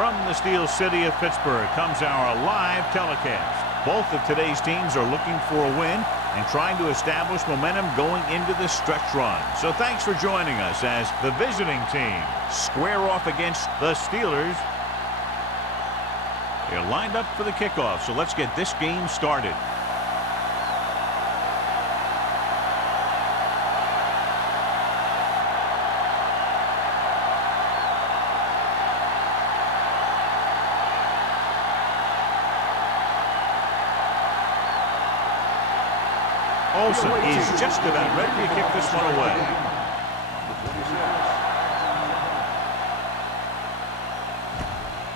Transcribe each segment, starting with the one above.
From the Steel City of Pittsburgh comes our live telecast. Both of today's teams are looking for a win and trying to establish momentum going into this stretch run. So thanks for joining us as the visiting team square off against the Steelers. They're lined up for the kickoff, so let's get this game started. Olsen is just about ready to kick this one away.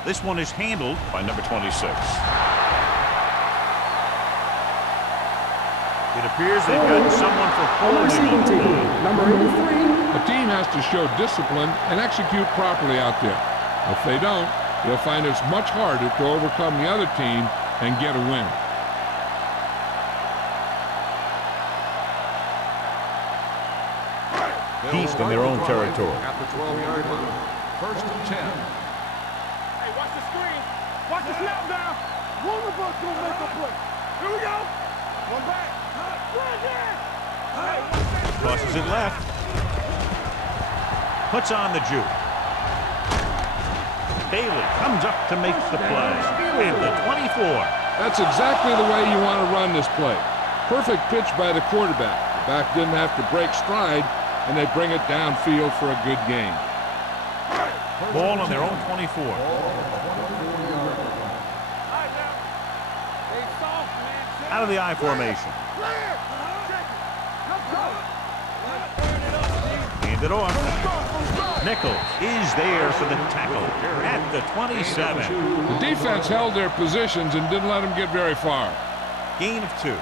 This one is handled by number 26. It appears they've got someone for holding. Number 83. A team has to show discipline and execute properly out there. If they don't, they'll find it's much harder to overcome the other team and get a win. East in their own territory. At the 12-yard line. First and 10. Hey, watch the screen. Watch the snap down. One of us gonna make a play. Here we go. One back. Right there. Hey, Crosses it left. Puts on the juke. Bailey comes up to make the play. At the 24. That's exactly the way you want to run this play. Perfect pitch by the quarterback. The back didn't have to break stride, and they bring it downfield for a good gain. Ball on their own 24. Out of the I formation. Hand it off. Nichols is there for the tackle at the 27. The defense held their positions and didn't let them get very far. Gain of 2.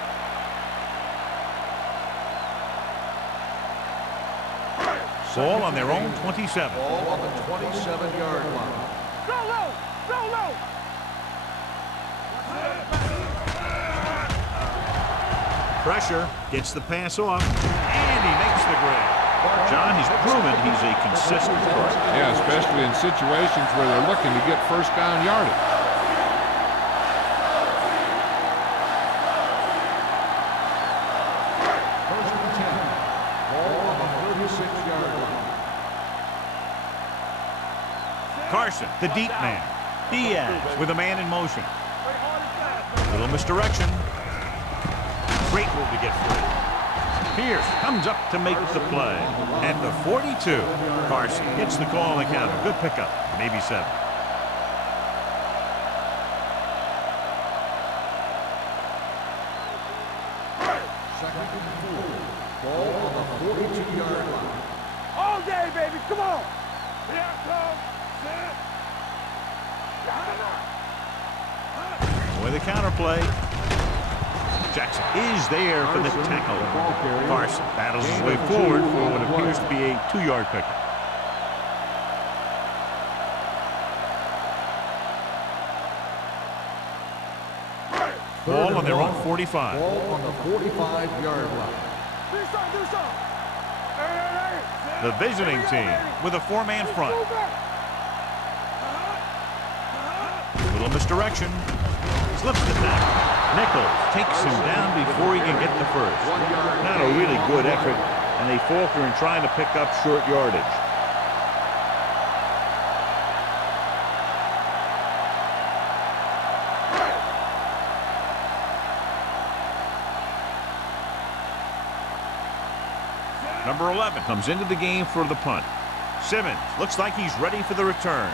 Ball on their own 27. Ball on the 27-yard line. Go low. Go low. Pressure, gets the pass off, and he makes the grab. John, he's proven he's a consistent player. Yeah, especially in situations where they're looking to get first down yardage. First and 10. Ball on the 36-yard line. Carson, the deep man. Diaz with a man in motion. Little misdirection. Great move to get free. Pierce comes up to make the play. At the 42, Carson gets the call on the counter. Good pickup, maybe 7. Second and 4. Ball on the 42-yard line. All day, baby. Come on. Here comes. With the counter play. Jackson is there for the tackle. Carson battles his way forward for what appears to be a 2-yard pickup. Ball on their own 45. Ball on the 45-yard line. Do something. The visiting team with a 4-man front. Little misdirection. Slips the tackle. Nichols takes him down before he can get the first. Not a really good effort, and they falter in trying to pick up short yardage. Number 11 comes into the game for the punt. Simmons looks like he's ready for the return.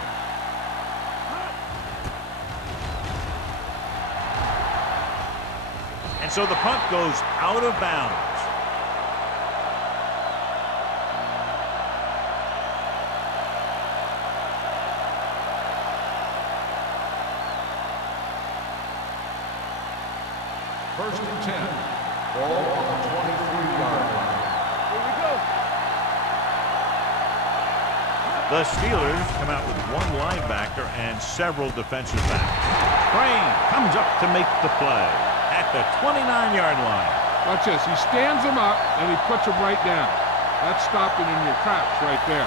And so the punt goes out of bounds. First and 10. Ball on the 23-yard line. Here we go. The Steelers come out with 1 linebacker and several defensive backs. Crane comes up to make the play at the 29-yard line. Watch this. He stands him up, and he puts him right down. That's stopping in your tracks right there.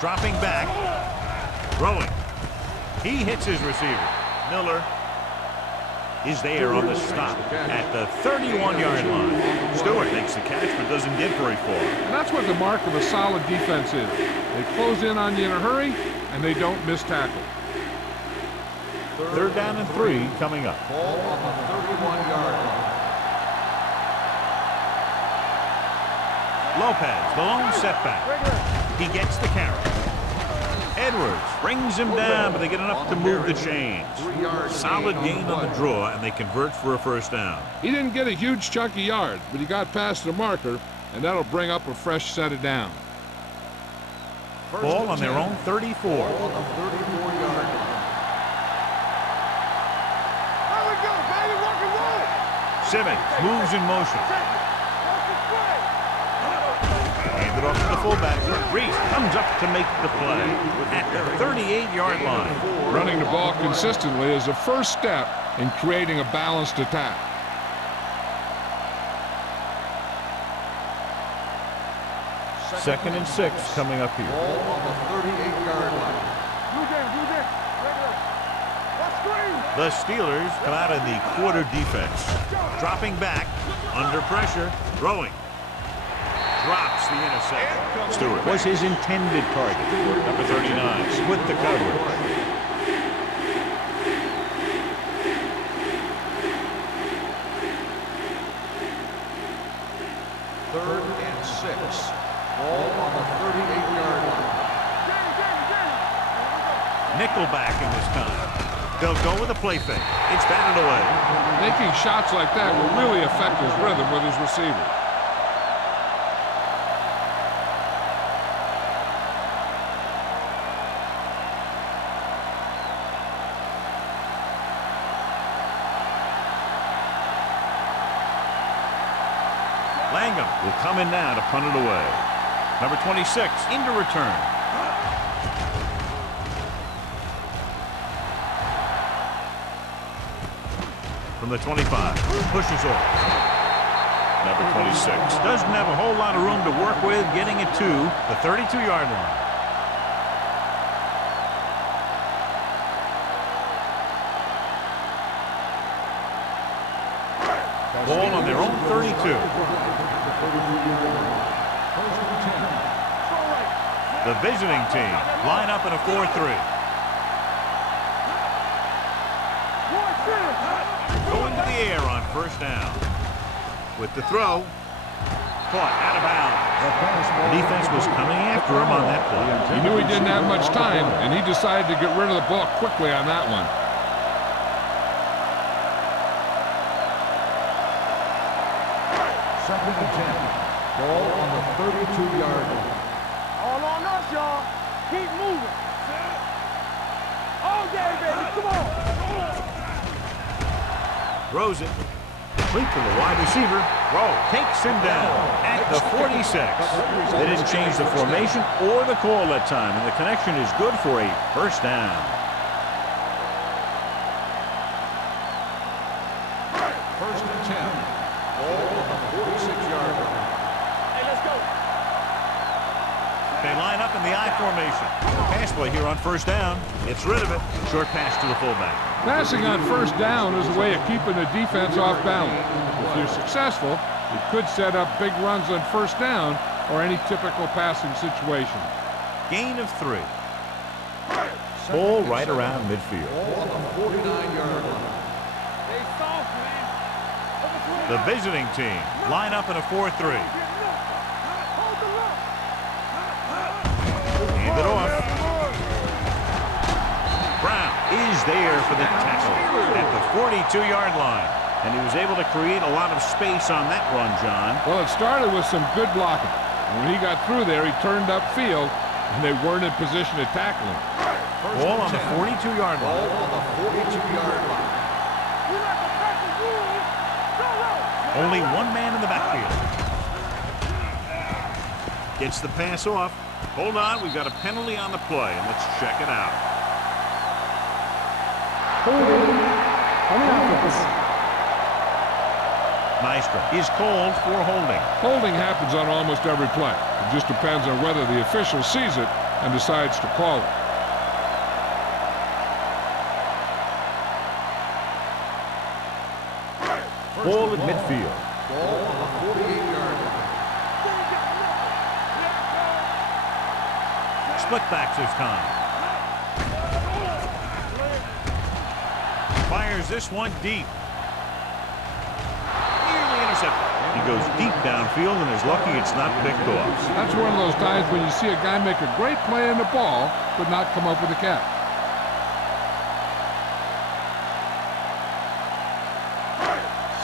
Dropping back. Throwing. He hits his receiver. Miller is there on the stop at the 31-yard line. Stewart makes the catch but doesn't get very far. And that's what the mark of a solid defense is. They close in on you in a hurry, and they don't miss tackle. Third down and 3 coming up. Ball on the 31-yard line. Lopez, the lone setback. He gets the carry. Edwards brings him down, but they get enough to move the chains. Solid gain on the draw, and they convert for a first down. He didn't get a huge chunk of yards, but he got past the marker, and that'll bring up a fresh set of downs. Ball on their own 34. Ball on the 34-yard line. There we go, baby, rock and roll. Simmons moves in motion. Hand it off to the fullback. Reese comes up to make the play at the 38-yard line. Running the ball consistently is the first step in creating a balanced attack. Second and 6 coming up here. Ball on the 38-yard line. The Steelers come out in the quarter defense. Dropping back, under pressure, throwing. Drops the interception. Stewart was his intended target. Number 39 split the coverage. Third and 6. Ball on the 38-yard line. Nickelback in this time. They'll go with a play fake. It's batted away. Making shots like that will really affect his rhythm with his receiver. Langham will come in now to punt it away. Number 26 into return. From the 25, pushes off. Number 26 doesn't have a whole lot of room to work with, getting it to the 32-yard line. Ball on their own 32. The visiting team line up in a 4-3. Going to the air on first down. With the throw, caught out of bounds. The defense was coming after him on that play. He knew he didn't have much time, and he decided to get rid of the ball quickly on that one. Second and 10. Ball on the 32-yard line. All on us, y'all. Keep moving. All day, baby. Come on. Throws it. Complete to the wide receiver. Rowe takes him down at the 46. They didn't change the formation or the call that time, and the connection is good for a first down. First and 10. Ball on the 46-yard line. Hey, let's go. They line up in the I formation. Pass play here on first down. Gets rid of it. Short pass to the fullback. Passing on first down is a way of keeping the defense off balance. If you're successful, it could set up big runs on first down or any typical passing situation. Gain of 3. Ball right around midfield. Ball on the 49-yard line. Stay soft, man. The visiting team line up in a 4-3. Hold the look. Hand it off. Brown is there for the tackle at the 42-yard line. And he was able to create a lot of space on that run, John. Well, it started with some good blocking. And when he got through there, he turned upfield, and they weren't in position to tackle him. Ball on the 42-yard Ball line. on the 42-yard line. We like the practice rules. Go, go. Only one man in the backfield. Gets the pass off. Hold on, we've got a penalty on the play, and let's check it out. Maestro is called for holding. Holding happens on almost every play. It just depends on whether the official sees it and decides to call it. Ball at midfield. Ball on the 48-yard line. Split backs this time. Fires this one deep. Nearly intercepted. He goes deep downfield and is lucky it's not picked off. That's one of those times when you see a guy make a great play on the ball, but not come up with a catch.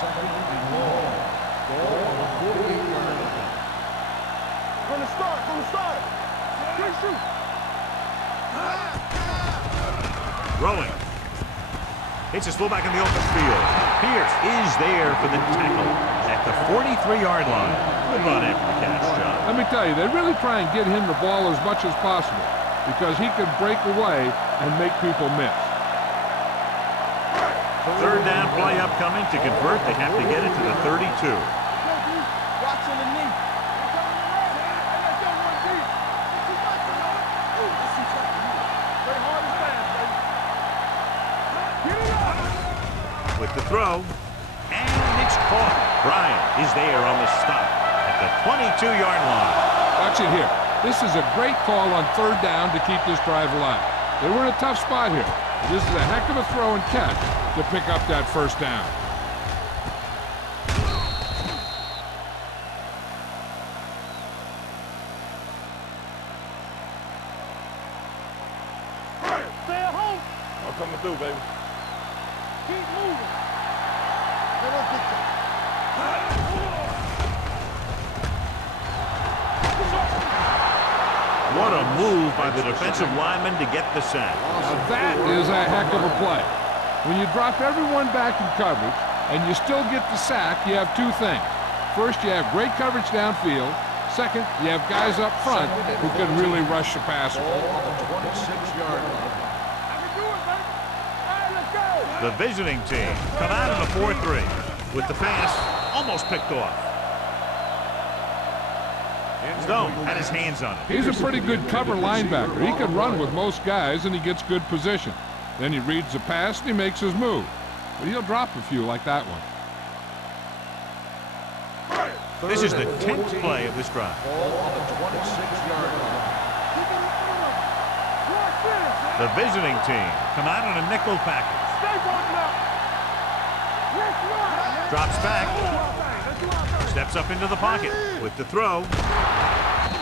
Second and long. Ball on the 48-yard line. From the start. Quick shoot. Throwing. Hits his fullback in the open field. Pierce is there for the tackle at the 43-yard line. Good run after the catch, John. Let me tell you, they really try and get him the ball as much as possible because he can break away and make people miss. Third down play upcoming. To convert, they have to get it to the 32. Watching the knee. Play hard and fast, baby. Get it up. With the throw, and it's caught. Bryant is there on the stop at the 22-yard line. Watch it here. This is a great call on third down to keep this drive alive. They were in a tough spot here. This is a heck of a throw and catch to pick up that first down. Stay at home. I'm coming through, baby. Keep moving. They don't get you. What a move by the defensive lineman to get the sack. Now that is a heck of a play. When you drop everyone back in coverage and you still get the sack, you have two things. First, you have great coverage downfield. Second, you have guys up front who can really rush the passer. Ball on the 26-yard line. I can do it, baby. All right, let's go. The visiting team come out in a 4-3 with the pass almost picked off. Stone had his hands on it. He's a pretty good cover linebacker. He can run with most guys, and he gets good position. Then he reads the pass, and he makes his move. But he'll drop a few like that one. This is the 10th play of this drive. Ball on the 26-yard line. The visiting team come out in a nickel package. Stay walking up. Let's run. Drops back. Steps up into the pocket with the throw.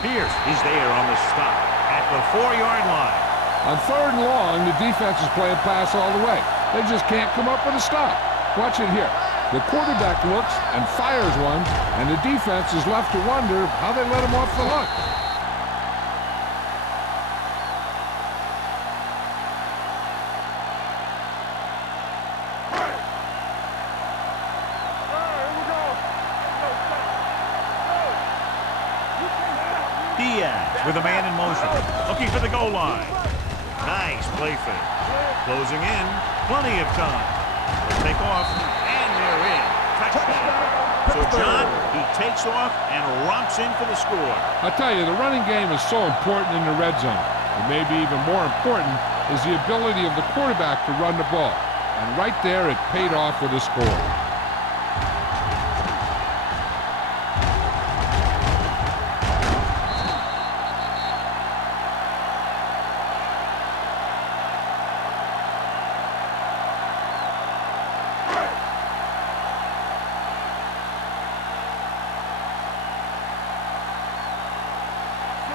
Pierce is there on the stop at the 4-yard line. On third and long, the defense is playing pass all the way. They just can't come up with a stop. Watch it here. The quarterback looks and fires one, and the defense is left to wonder how they let him off the hook. Diaz with a man in motion, looking for the goal line. Nice play fake. Closing in, plenty of time. They take off, and they're in. Touchdown. So John, he takes off and romps in for the score. I tell you, the running game is so important in the red zone. And maybe even more important is the ability of the quarterback to run the ball. And right there, it paid off with a score.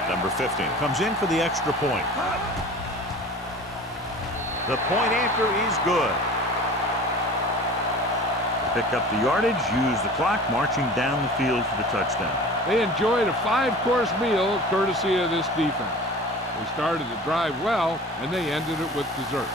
Number 15 comes in for the extra point. The point after is good. Pick up the yardage, use the clock, marching down the field for the touchdown. They enjoyed a 5-course meal courtesy of this defense. They started the drive well, and they ended it with dessert.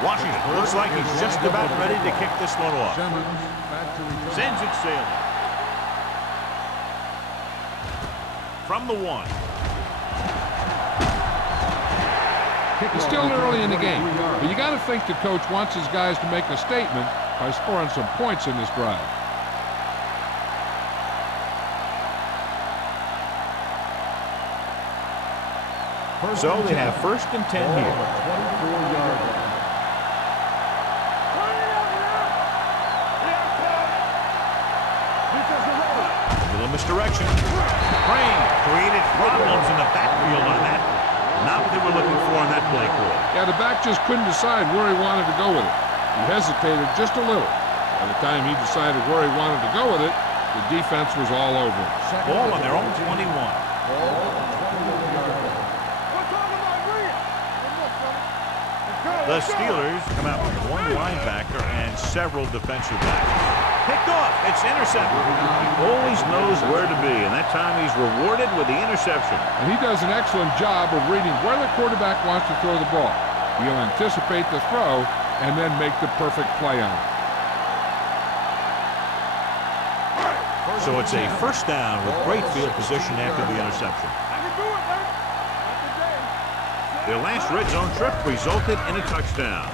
Washington looks like he's just about ready to kick this one off. Simmons back to return. Sends it sailing. From the 1. It's still early in the game, but you got to think the coach wants his guys to make a statement by scoring some points in this drive. So they have 1st and 10 here. 24-yard line. A little misdirection. Crane created problems in the backfield on that. Not what they were looking for on that play call. Yeah, the back just couldn't decide where he wanted to go with it. He hesitated just a little. By the time he decided where he wanted to go with it, the defense was all over him. Ball on their own 21. The Steelers come out with 1 linebacker and several defensive backs. Picked off. It's intercepted. He always knows where to be, and that time he's rewarded with the interception. And he does an excellent job of reading where the quarterback wants to throw the ball. He'll anticipate the throw and then make the perfect play on it. So it's a 1st down with great field position after the interception. Their last red zone trip resulted in a touchdown.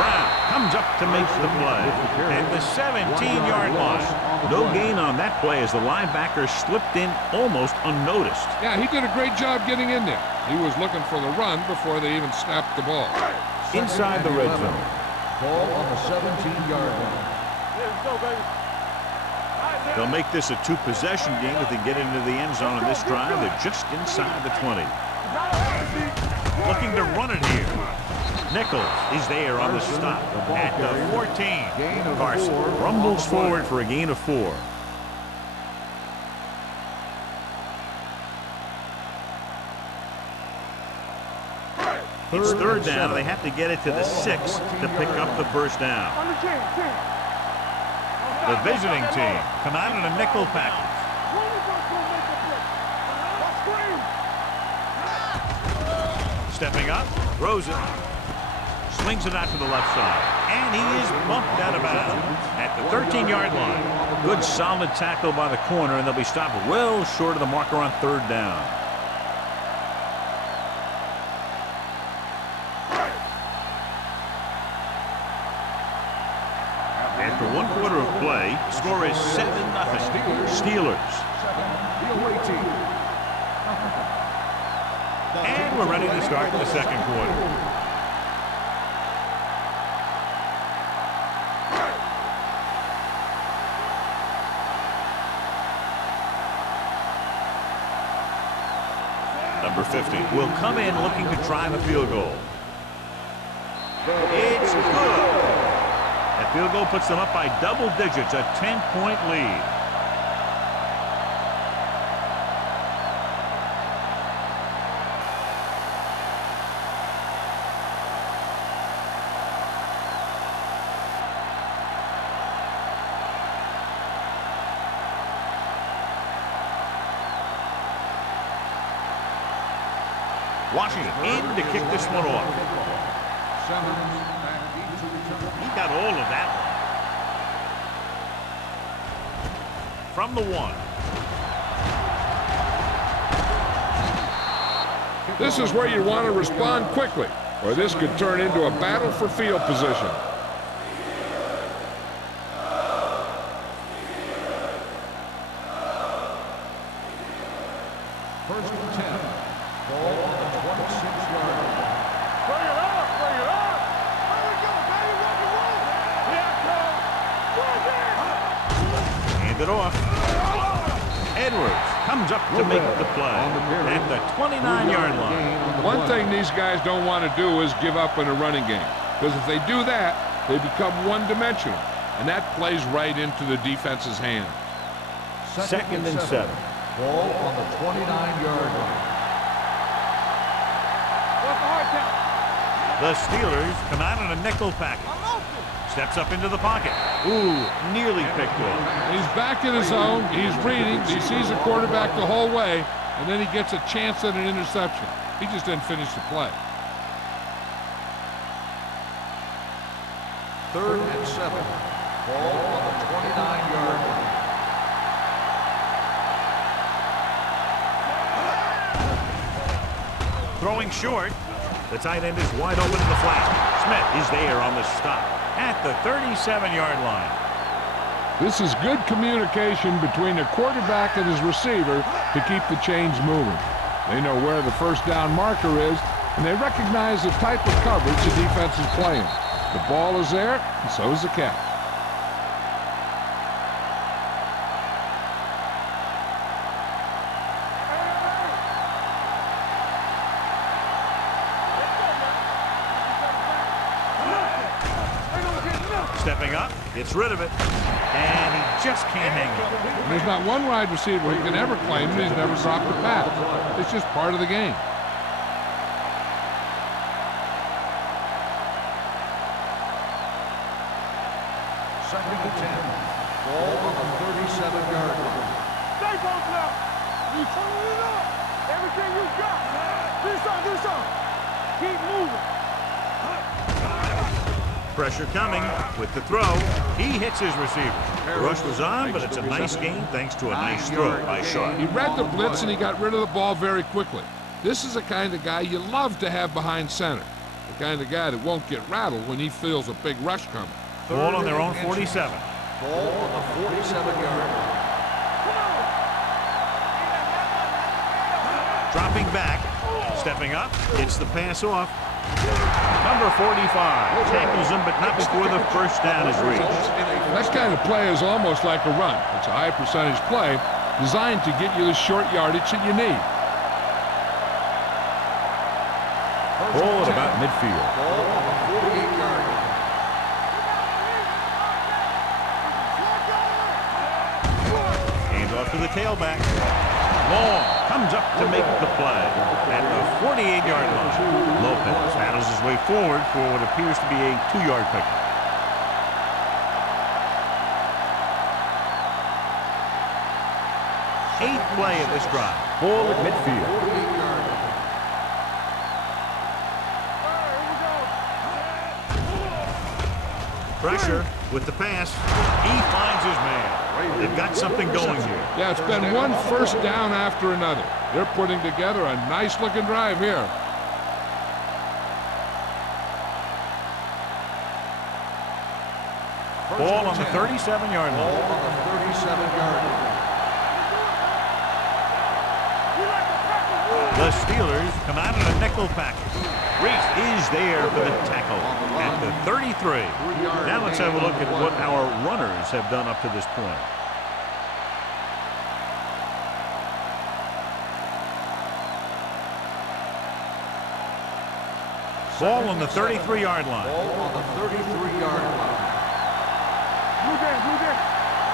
Brown comes up to make the play at the 17-yard line. No gain on that play as the linebacker slipped in almost unnoticed. Yeah, he did a great job getting in there. He was looking for the run before they even snapped the ball. Inside the red zone. Ball on the 17-yard line. They'll make this a 2-possession game if they get into the end zone in this drive. They're just inside the 20. Looking to run it here. Nichols is there on the stop at the 14. Carson rumbles forward for a gain of 4. It's 3rd down, and they have to get it to the 6 to pick up the 1st down. The visiting team come out in a nickel package. Stepping up, throws it, swings it out to the left side, and he is bumped out of bounds at the 13-yard line. Good solid tackle by the corner, and they'll be stopped well short of the marker on 3rd down. After 1 quarter of play, the score is 7-0. Steelers. And we're ready to start the 2nd quarter. Number 50 will come in looking to drive a field goal. It's good. That field goal puts them up by double digits, a 10-point lead. Washington in to kick this one off. He got all of that one. From the 1. This is where you want to respond quickly, or this could turn into a battle for field position. It off. Edwards comes up to make the play at the 29-yard line. One thing these guys don't want to do is give up in a running game, because if they do that, they become one-dimensional, and that plays right into the defense's hand. 2nd and 7. Ball on the 29-yard line. The Steelers come out in a nickel package. Steps up into the pocket. Ooh, nearly picked off. He's back in his zone. He's reading. He sees the quarterback the whole way, and then he gets a chance at an interception. He just didn't finish the play. 3rd and 7. Ball on the 29-yard line. Throwing short. The tight end is wide open in the flat. Smith is there on the stop at the 37-yard line. This is good communication between the quarterback and his receiver to keep the chains moving. They know where the first down marker is, and they recognize the type of coverage the defense is playing. The ball is there, and so is the catch. Stepping up, gets rid of it, and he just can't hang on. And there's not one wide receiver who can ever claim that he's never dropped a pass. It's just part of the game. Second and 10. Ball on the 37-yard line. Stay close now. You turn it up. Everything you got. Do something. Keep moving. Pressure coming with the throw. He hits his receiver. The rush was on, but it's a nice gain thanks to a nice throw by Sharp. He read the blitz and he got rid of the ball very quickly. This is the kind of guy you love to have behind center. The kind of guy that won't get rattled when he feels a big rush coming. Ball on their own 47. Ball on the 47-yard line. Dropping back, stepping up, gets the pass off. Number 45 tackles him, but not before the first down is reached. That kind of play is almost like a run. It's a high percentage play designed to get you the short yardage that you need. Ball at about midfield. Ball on the 48-yard line. Hand off to the tailback. Long comes up to make the play at the 48-yard line. Lopez battles his way forward for what appears to be a 2-yard pickup. Eighth play of this drive. Ball at midfield. 48-yard line. Pressure with the pass. He finds his man. They've got something going here. Yeah, it's been one first down after another. They're putting together a nice-looking drive here. Ball on the 37-yard line. Ball on the 37-yard line. The Steelers come out in a nickel package. Reese is there for the tackle at the 33. Now let's have a look at what our runners have done up to this point. Ball on the 33-yard line. Ball on the 33-yard line. Blue game.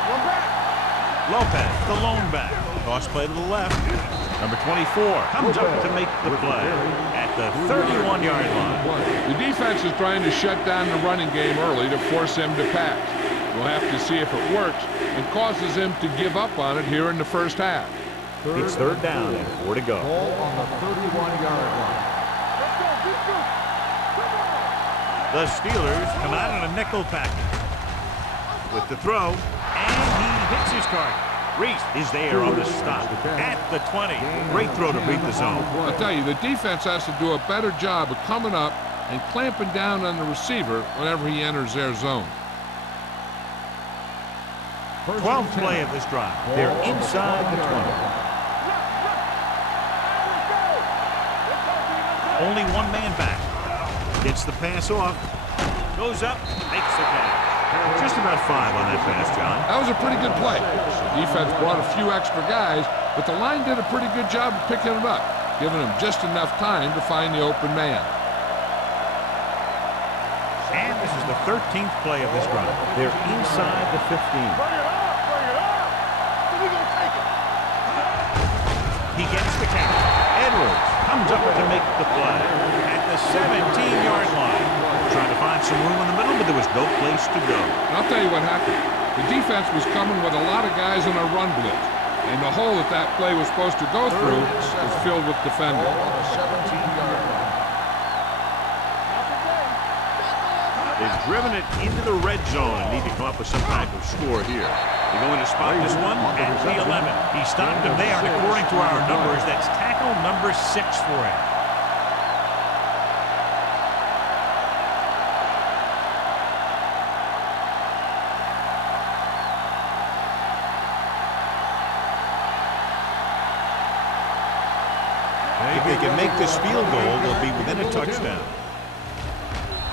One back. Lopez, the lone back. Toss play to the left. Number 24 comes up to make the play at the 31-yard line. The defense is trying to shut down the running game early to force him to pass. We'll have to see if it works and causes him to give up on it here in the first half. It's third down and 4 to go. Ball on the 31-yard line. Let's go. Defense. Come on. The Steelers come out in a nickel package with the throw, and he hits his target. Reese is there on the stop at the 20. Great throw to beat the zone. I'll tell you, the defense has to do a better job of coming up and clamping down on the receiver whenever he enters their zone. 12th play of this drive. They're inside the 20. Only one man back. Gets the pass off. Goes up, makes the catch. Just about 5 on that pass, John. That was a pretty good play. The defense brought a few extra guys, but the line did a pretty good job of picking him up, giving him just enough time to find the open man. And this is the 13th play of this drive. They're inside the 15. Bring it up. We're going to take it. He gets the catch. Edwards comes up to make the play at the 17-yard line. Trying to find some room in the middle, but there was no place to go. And I'll tell you what happened. The defense was coming with a lot of guys in a run blitz, and the hole that play was supposed to go through was filled with defenders. Ball on the 17-yard line. They've driven it into the red zone and need to come up with some type of score here. They're going to spot this one at the 11. He stopped him there, and according to our numbers, that's tackle number 6 for him. If they can make this field goal, they'll be within a touchdown.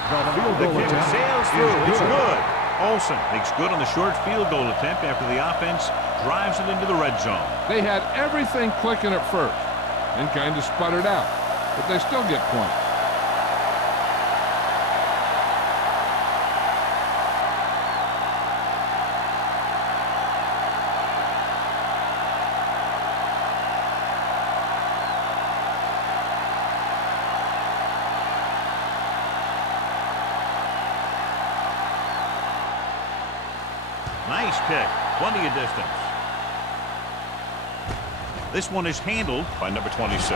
The kick sails through. It's good. Olsen makes good on the short field goal attempt after the offense drives it into the red zone. They had everything clicking at first and kind of sputtered out, but they still get points. Nice kick. Plenty of distance. This one is handled by number 26.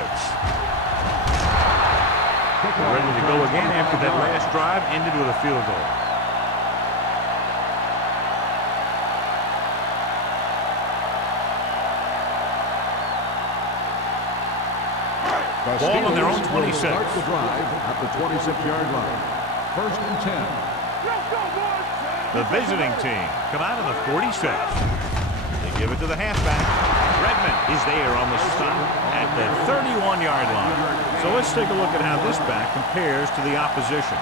Ready to go again after that last drive ended with a field goal. Ball on their own 26. Start the drive at the 26-yard line. 1st and 10. Let's go, boys! The visiting team come out of the 46. They give it to the halfback. Redmond is there on the stop at the 31-yard line. So let's take a look at how this back compares to the opposition.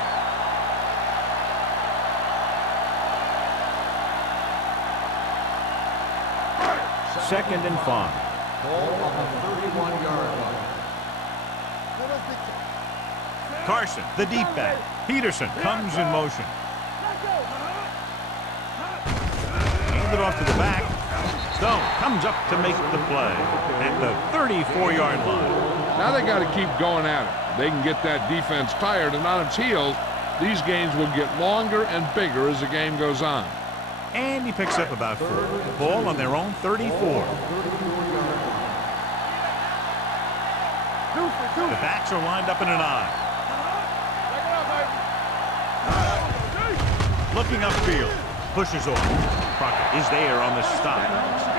Second and 5. Ball on the 31-yard line. Carson, the deep back. Peterson comes in motion. Hand it off to the back. Stone comes up to make the play at the 34-yard line. Now they got to keep going at it. They can get that defense tired and on its heels. These games will get longer and bigger as the game goes on. And he picks up about 4. Ball on their own 34. The backs are lined up in an eye. Looking upfield. Pushes off. Crockett is there on the stop.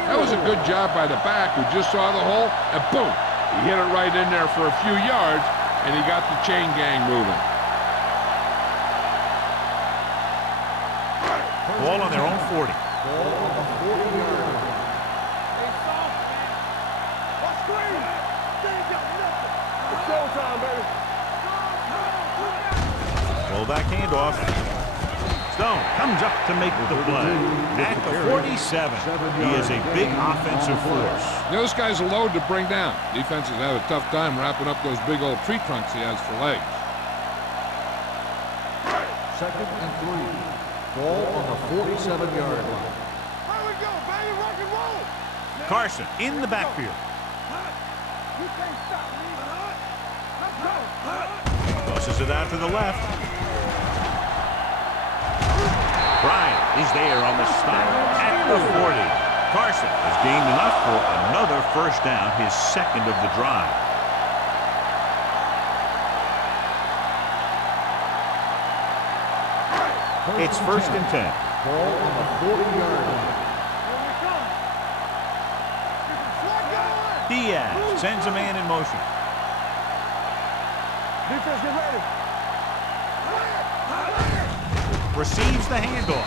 That was a good job by the back who just saw the hole, and boom! He hit it right in there for a few yards, and he got the chain gang moving. Ball on their own 40. Ball on the 40-yard line. It's showtime, baby. Full back handoff. Stone comes up to make the play. At the 47, he is a big offensive force. Those guys are load to bring down. Defense has had a tough time wrapping up those big old tree trunks he has for legs. 2nd and 3. Ball on the 47-yard line. Here we go, baby. Rock and roll. Carson in the backfield. You can't stop me. Let's go. Tosses it out to the left. Bryant is there on the stop at the 40. Carson has gained enough for another first down, his second of the drive. It's 1st and 10. Ball on the 40-yard line. Here we come. Slide going. Diaz sends a man in motion. Defense, get ready. Receives the handoff.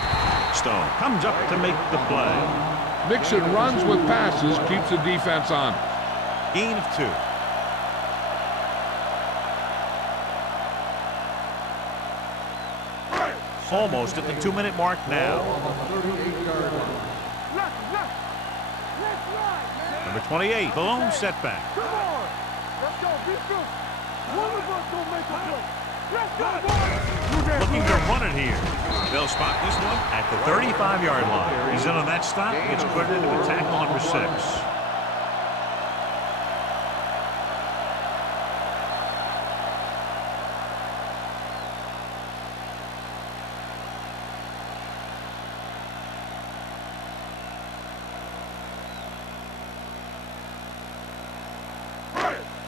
Stone comes up to make the play. Mixing runs with passes keeps the defense on. Gain of 2. Almost at the 2-minute mark now. On the 38-yard line. Let's ride, man. Number 28, the lone setback. Come on. Let's go. Be good. One of us gonna make a play. Let's go, boys. Looking to run it here. They'll spot this one at the 35-yard line. He's in on that stop. Gets credited with tackle number 6.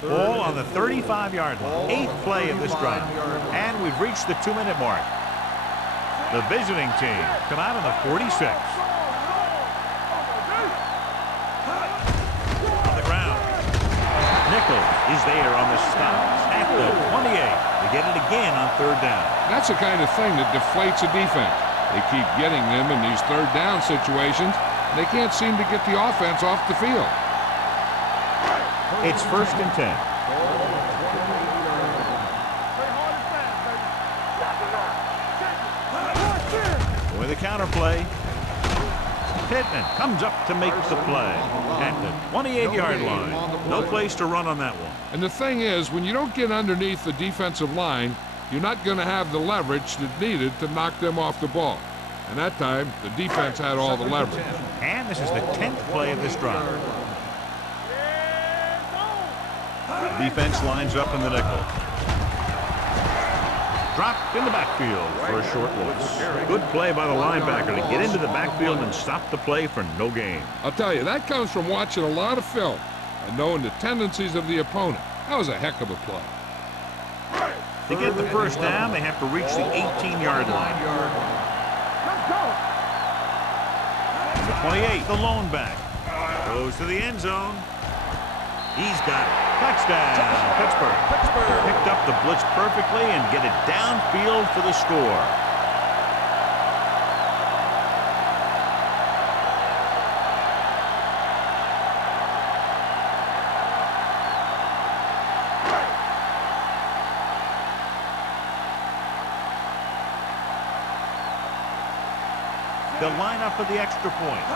Ball on the 35-yard line. 8th play of this drive. And we've reached the 2-minute mark. The visiting team come out on the 46. On the ground. Nichols is there on the stop at the 28. They get it again on 3rd down. That's the kind of thing that deflates a defense. They keep getting them in these 3rd down situations, and they can't seem to get the offense off the field. It's 1st and 10. with a counter play. Pittman comes up to make the play at the 28-yard line. No place to run on that one. And the thing is, when you don't get underneath the defensive line, you're not going to have the leverage that's needed to knock them off the ball. And that time, the defense had all the leverage. And this is the 10th play of this drive. The defense lines up in the nickel. Dropped in the backfield for a short loss. Good play by the linebacker to get into the backfield and stop the play for no gain. I'll tell you, that comes from watching a lot of film and knowing the tendencies of the opponent. That was a heck of a play. To get the first down, they have to reach the 18-yard line. Number 28, the lone back. Goes to the end zone. He's got it. Touchdown, Pittsburgh. Picked up the blitz perfectly and get it downfield for the score. They'll line up for the extra point.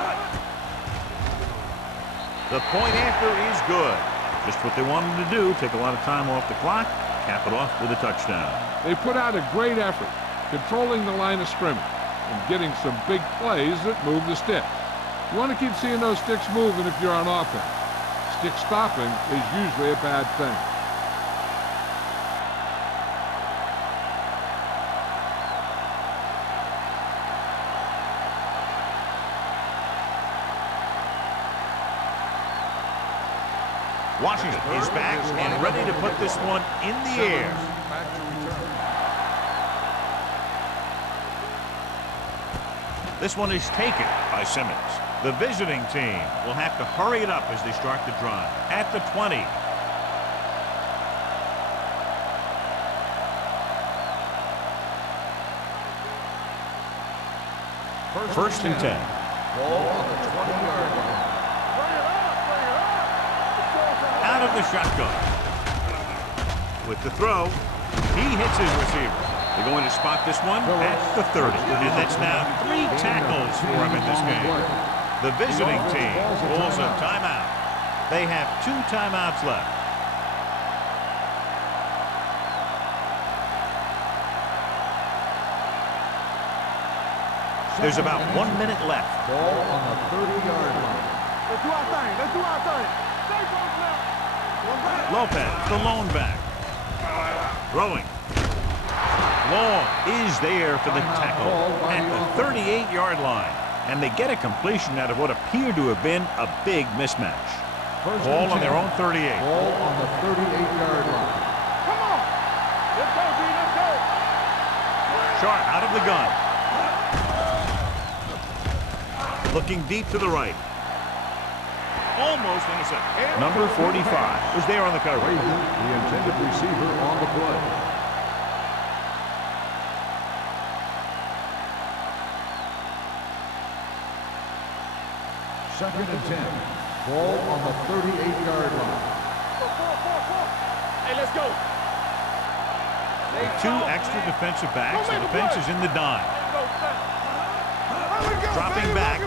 The point after is good. Just what they wanted to do, take a lot of time off the clock, cap it off with a touchdown. They put out a great effort, controlling the line of scrimmage and getting some big plays that move the sticks. You want to keep seeing those sticks moving if you're on offense. Stick stopping is usually a bad thing. Washington is back and ready to put this one in the air. This one is taken by Simmons. The visiting team will have to hurry it up as they start the drive. At the 20. First and 10. Ball on the 20-yard line. Out of the shotgun. With the throw, he hits his receiver. They're going to spot this one at the 30. And that's now 3 tackles for him in this game. The visiting team pulls a timeout. They have 2 timeouts left. There's about 1 minute left. Ball on the 30-yard line. Let's do our thing. Let's do our thing. Stay close now. Lopez, the lone back. Throwing. Long is there for the tackle at the 38-yard line. And they get a completion out of what appeared to have been a big mismatch. Ball on their own 38. Ball on the 38-yard line. Come on. Let's go, D. Let's go. Sharp out of the gun. Looking deep to the right. Almost intercepted. Number 45 was there on the coverage. The intended receiver on the play. Second and 10. Ball on the 38-yard line. Hey, let's go. 2 extra defensive backs. The defense is in the dime. Dropping back.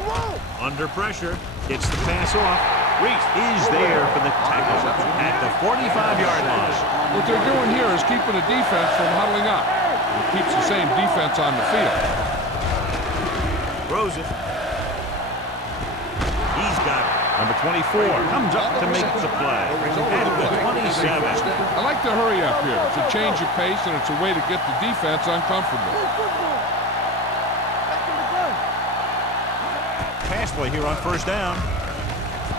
Under pressure. Gets the pass off. Reese is there for the tackle at the 45-yard line. What they're doing here is keeping the defense from huddling up. It keeps the same defense on the field. Throws it. He's got it. Number 24 comes up to make the play at the 27. I like to hurry up here. It's a change of pace, and it's a way to get the defense uncomfortable. Pass play here on first down.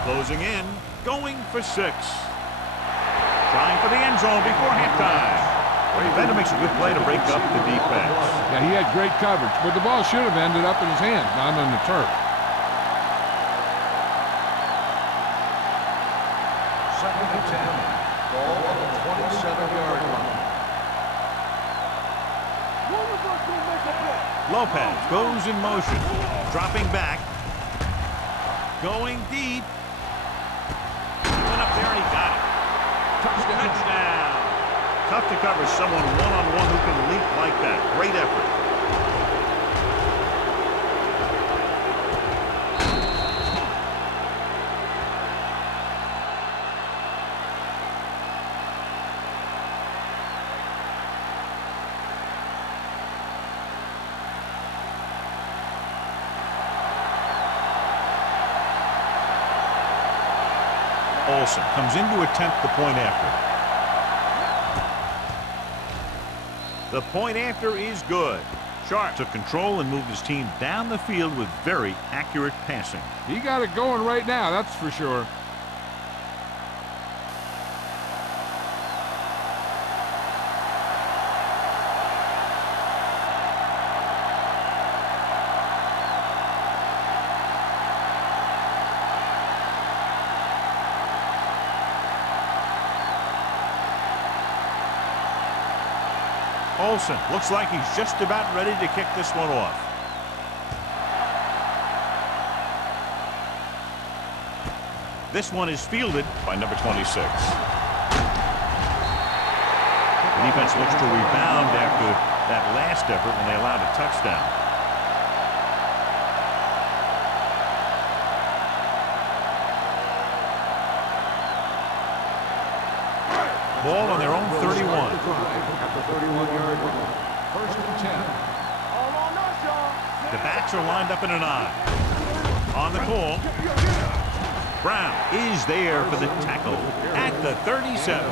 Closing in, going for 6. Trying for the end zone before halftime. Bender makes a good play to break up the defense. Yeah, he had great coverage, but the ball should have ended up in his hands, not on the turf. Second and 10. Ball on the 27-yard line. Lopez goes in motion, dropping back, going deep. Went up there and he got it. Touchdown. Tough to cover someone one-on-one who can leap like that. Great effort. Olsen comes in to attempt the point after. The point after is good. Sharp took control and moved his team down the field with very accurate passing. He got it going right now, that's for sure. Olsen looks like he's just about ready to kick this one off. This one is fielded by number 26. The defense looks to rebound after that last effort when they allowed a touchdown. Ball on their own 31. At the 31-yard line. First and 10. The backs are lined up in an I. On the call. Brown is there for the tackle at the 37.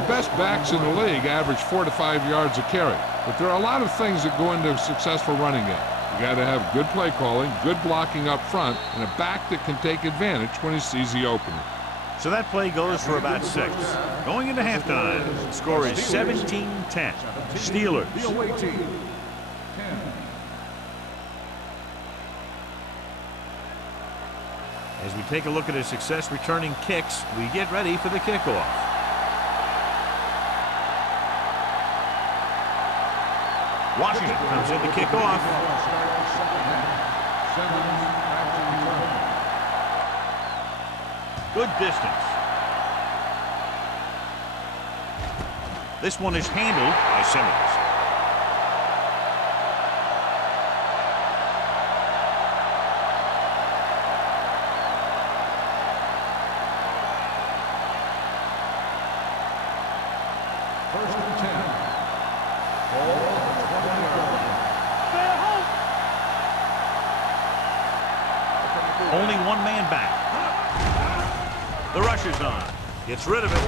The best backs in the league average 4 to 5 yards a carry. But there are a lot of things that go into a successful running game. You got to have good play calling, good blocking up front, and a back that can take advantage when he sees the opening. So that play goes for about 6. Going into halftime, the score is 17-10. Steelers. The away team. 10. As we take a look at his success returning kicks, we get ready for the kickoff. Washington comes in to kick off. Good distance. This one is handled by Simmons. First and 10. Ball on the 20-yard line. Only one man back. The rush is on. Gets rid of it.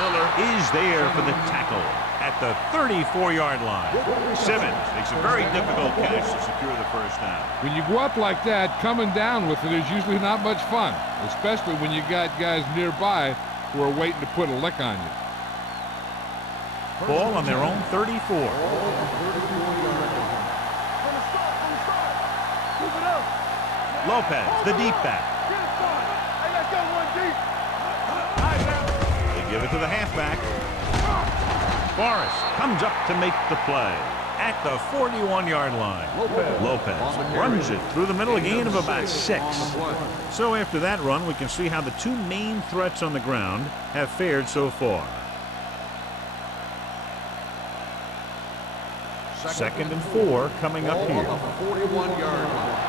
Miller is there for the tackle at the 34-yard line. Simmons makes a very difficult catch to secure the first down. When you go up like that, coming down with it is usually not much fun, especially when you got guys nearby who are waiting to put a lick on you. Ball on their own 34. Lopez, the deep back. They give it to the halfback. Forrest comes up to make the play at the 41-yard line. Lopez runs it through the middle, a gain of about 6. So after that run, we can see how the two main threats on the ground have fared so far. Second and 4 coming up here. 41-yard line.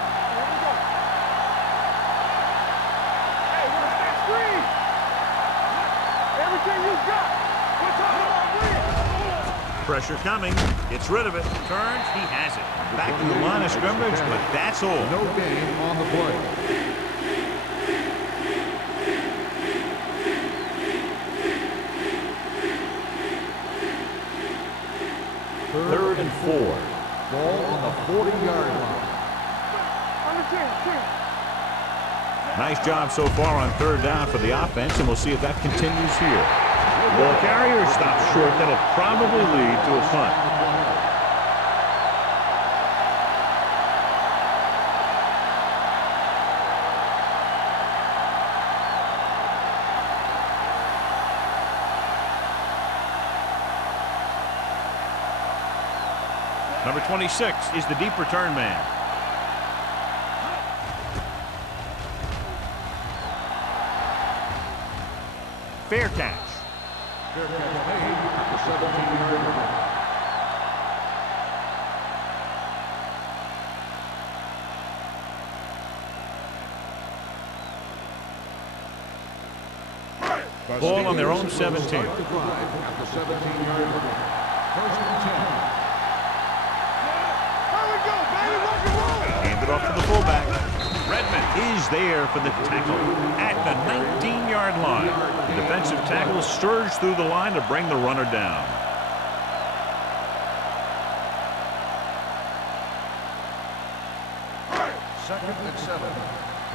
Pressure coming. Gets rid of it. Turns. He has it. Back to the line of scrimmage, but that's all. No gain on the play. Third and 4. Ball on the 40-yard line. Nice job so far on third down for the offense, and we'll see if that continues here. Ball carrier stops short. That'll probably lead to a punt. Number 26 is the deep return man. Fair catch. Fair catch made at the 17-yard line. Ball on their own 17. At the 17-yard line. First and 10. Hand it off to the fullback. Redmond is there for the tackle at the 19-yard line. The defensive tackle surged through the line to bring the runner down. Second and 7.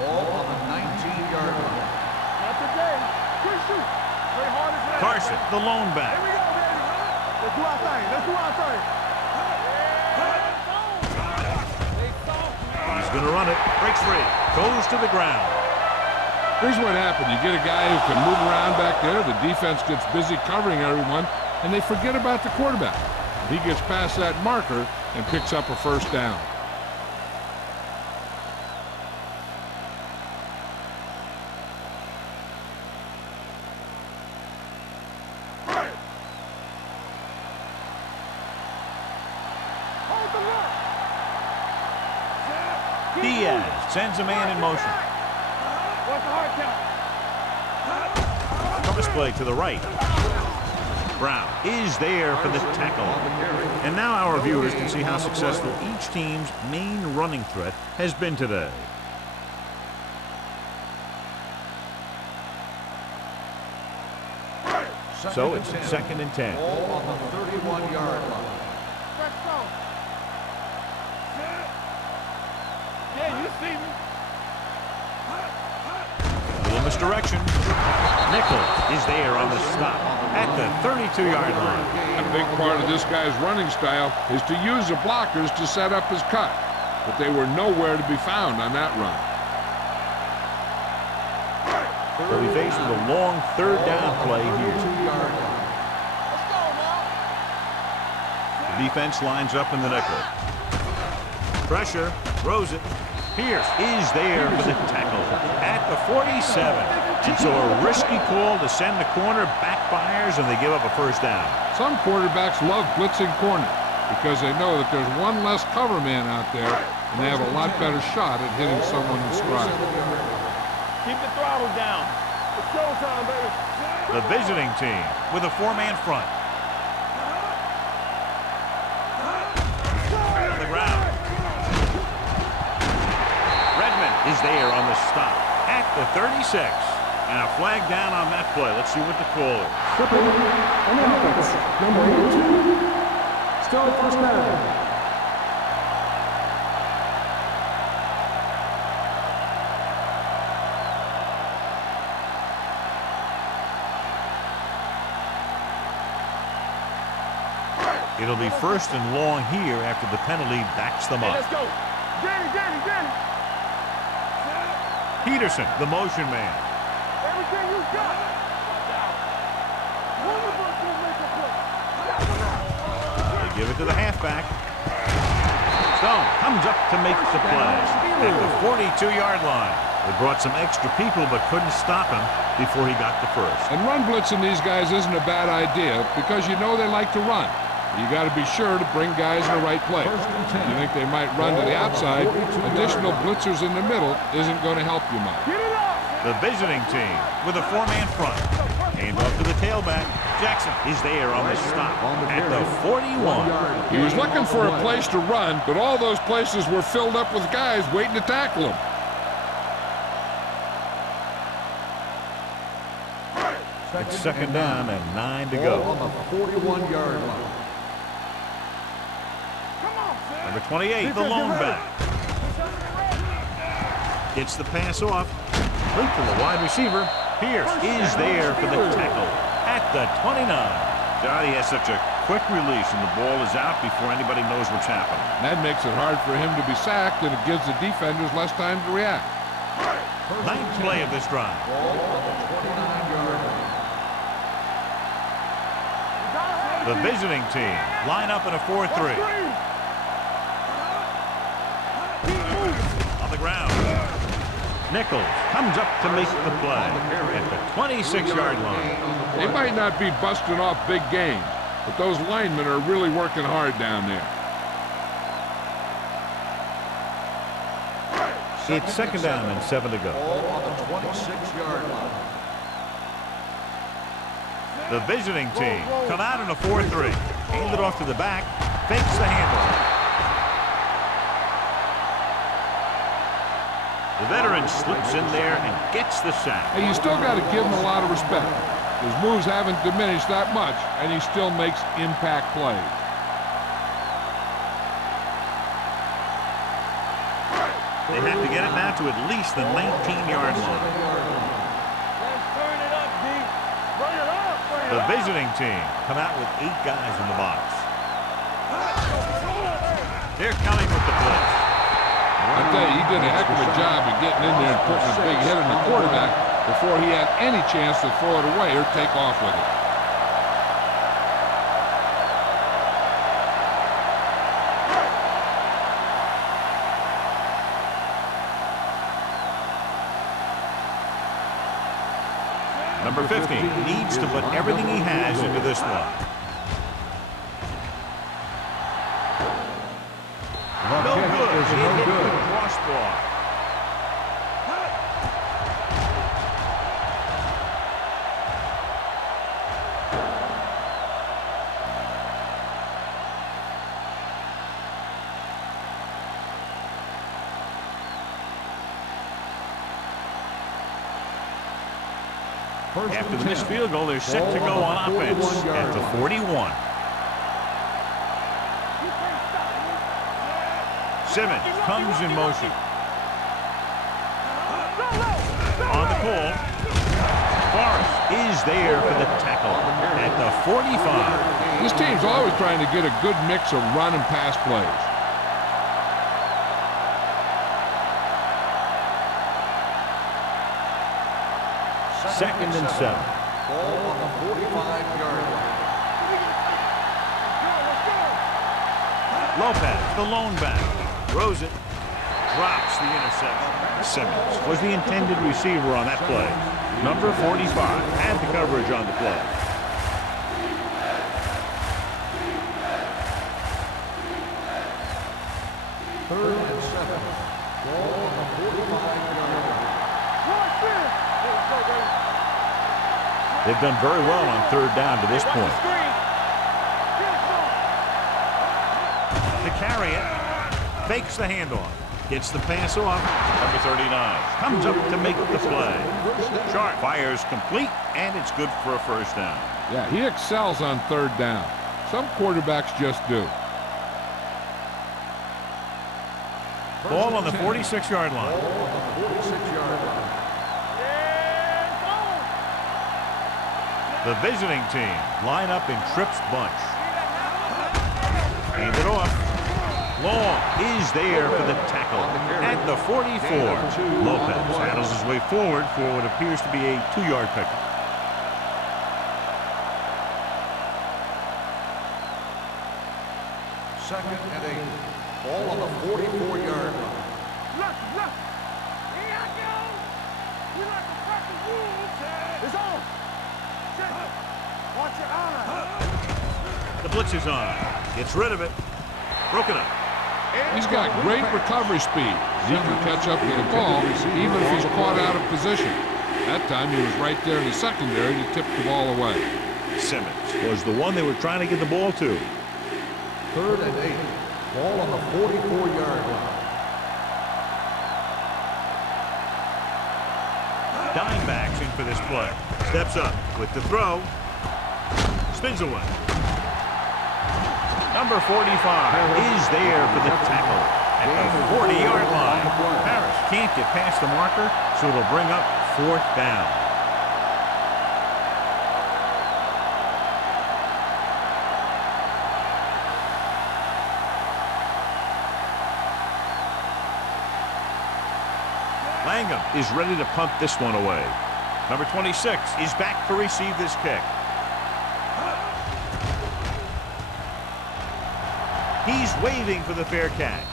Ball on the 19-yard line. Not today. Quick shoot. Play hard as that. Carson, the lone back. Here we go, baby. Let's do our thing. Let's do our thing. He's going to run it. Breaks free. Goes to the ground. Here's what happened. You get a guy who can move around back there. The defense gets busy covering everyone, and they forget about the quarterback. He gets past that marker and picks up a first down. Hold the lock. Diaz sends a man in motion. What's the hard count? From his play to the right. Brown is there for the tackle. And now our viewers can see how successful each team's main running threat has been today. So it's 2nd and 10. Ball on the 31-yard line. Let's go. Yeah, you see me. Little misdirection. Nichols is there on the stop at the 32-yard line. A big part of this guy's running style is to use the blockers to set up his cut, but they were nowhere to be found on that run. They'll be faced with a long 3rd down play here. Let's go, now. The defense lines up in the nickel. Pressure, throws it. Pierce is there for the tackle at the 47. And so a risky call to send the corner backfires, and they give up a first down. Some quarterbacks love blitzing corner because they know that there's one less cover man out there, and they have a lot better shot at hitting someone in stride. Keep the throttle down. It's showtime, baby. The visiting team with a 4-man front. On the ground. Redmond is there on the stop at the 36. And a flag down on that play. Let's see what the call is. Tripping on offense, number 8. Still first down. It'll be 1st and long here after the penalty backs them Hey, up. let's go. Danny. Peterson, the motion man. Everything you got. One of us will make a play. They give it to the halfback. Stone comes up to make the play at the 42-yard line. They brought some extra people but couldn't stop him before he got the first. And run blitzing these guys isn't a bad idea because you know they like to run. You got to be sure to bring guys in the right place. You think they might run to the outside, additional blitzers in the middle isn't going to help you much. Get it up. The visiting team with a 4-man front. Hand off to the tailback. Jackson is there on the stop at the 41. He was looking for a place to run, but all those places were filled up with guys waiting to tackle him. It's 2nd down and 9 to go. Ball on the 41-yard line. Number 28, the lone back. Gets the pass off. Link to the wide receiver. Pierce is there for the tackle at the 29. God, he has such a quick release, and the ball is out before anybody knows what's happening. That makes it hard for him to be sacked, and it gives the defenders less time to react. 9th play of this drive. Ball on the 29-yard line. The visiting team line up in a 4-3. On the ground. Nichols comes up to make the play at the 26-yard line. They might not be busting off big games, but those linemen are really working hard down there. It's 2nd down and 7 to go. Ball on the 26-yard line. The visiting team come out in a 4-3. Hand it off to the back. Fakes the handoff. The veteran slips in there and gets the sack. Hey, you still got to give him a lot of respect. His moves haven't diminished that much, and he still makes impact plays. They have to get it now to at least the 19-yard line. Let's turn it up, D. Bring it up. The visiting team come out with 8 guys in the box. They're coming with the blitz. I tell you, he did a heck of a job of getting in there and putting a big hit on the quarterback before he had any chance to throw it away or take off with it. Number 15 needs to put everything he has into this one. No good. He hit the crossbar. After the missed field goal, they're set to go on offense at the 41. Simmons comes in motion. On the call. Forrest is there for the tackle at the 45. This team's always trying to get a good mix of run and pass plays. Second and 7. Ball on the 45-yard line. Lopez, the lone back, throws it, drops the interception. Simmons was the intended receiver on that play. Number 45 had the coverage on the play. Third and 7. Ball on the 45-yard line. They've done very well on third down to this point. To carry it, fakes the handoff, gets the pass off. Number 39 comes up to make the play. Sharp fires complete, and it's good for a first down. Yeah, he excels on third down. Some quarterbacks just do. Ball on the 46-yard line. Ball on the 46-yard line. The visiting team line up in Tripp's bunch. Hand it off. Long is there for the tackle at the 44. Lopez handles his way forward for what appears to be a 2-yard pickup. Second and 8. Ball on the 44-yard line. Look. Here I go. We like to practice rules. It's on. Watch your eye. The blitz is on. Gets rid of it. Broken up. He's got great recovery speed. He can catch up with the ball even if he's caught out of position. That time he was right there in the secondary to tip the ball away. Simmons was the one they were trying to get the ball to. Third and 8. Ball on the 44-yard line. Dime backs in for this play. Steps up with the throw. Spins away. Number 45 is there for the tackle at the 40-yard line. Harris can't get past the marker, so it'll bring up 4th down. Langham is ready to punt this one away. Number 26 is back to receive this kick. He's waving for the fair catch.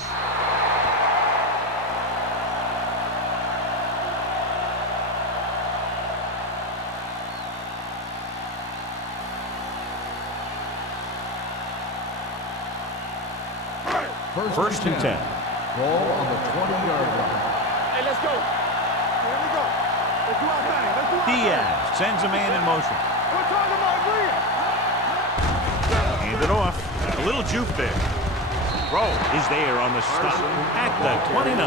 First and 10. Ball on the 20-yard line. Hey, let's go. Here we go. Let's do our thing. Let's do our thing. Diaz sends a man in motion. We're talking about Green. Hand it off. A little juke there. Throw is there on the stop at the 29.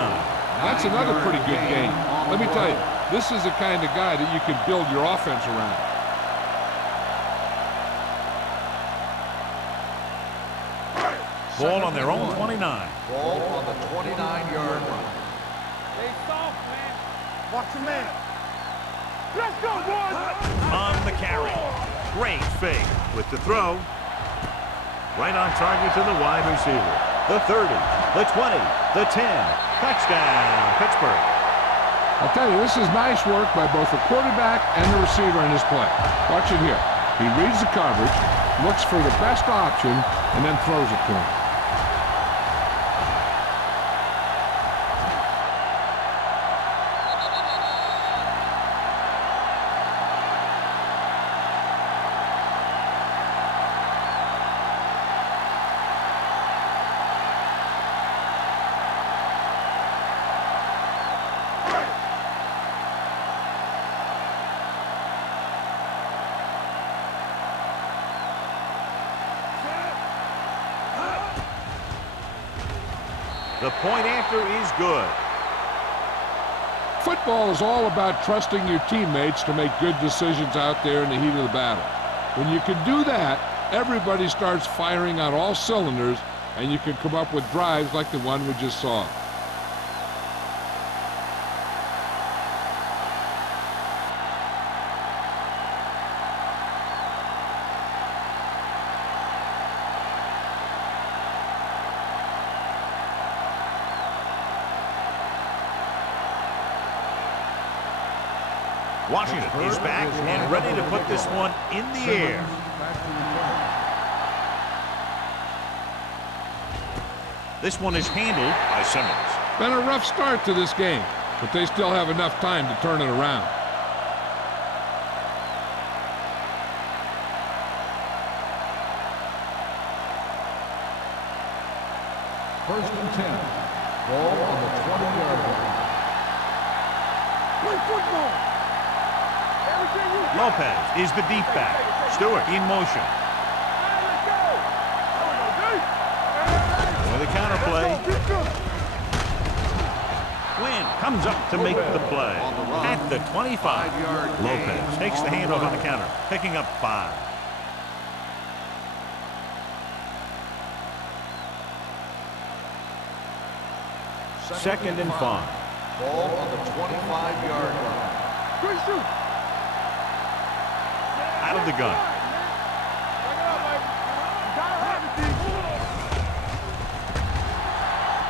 That's another pretty good game. Let me tell you, this is the kind of guy that you can build your offense around. Ball on their own 29. Ball on the 29-yard line. Stay soft, man. Watch your man. Let's go, boys. On the carry. Great fake with the throw. Right on target to the wide receiver. The 30, the 20, the 10. Touchdown, Pittsburgh. I'll tell you, this is nice work by both the quarterback and the receiver in this play. Watch it here. He reads the coverage, looks for the best option, and then throws it to him. The point after is good. Football is all about trusting your teammates to make good decisions out there in the heat of the battle. When you can do that, everybody starts firing on all cylinders, and you can come up with drives like the one we just saw. Washington is back and ready to put this one in the air. This one is handled by Simmons. Been a rough start to this game, but they still have enough time to turn it around. First and 10. Ball on the 20-yard line. Play football. Everything you got. Lopez is the deep back. Stewart in motion. Let's go. With a counter play. Wynn comes up to make the play. At the 25. Lopez takes the handoff on the counter, picking up 5. Second and 5. Ball on the 25-yard line. Good shoot. Out of the gun.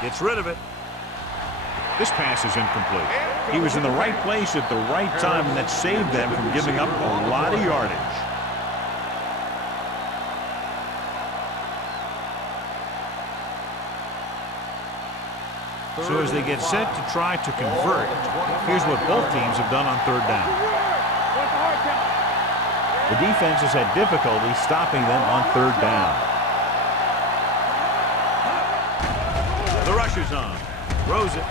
Gets rid of it. This pass is incomplete. He was in the right place at the right time, and that saved them from giving up a lot of yardage. So as they get set to try to convert, here's what both teams have done on third down. The defense has had difficulty stopping them on third down. The rush is on. Throws it.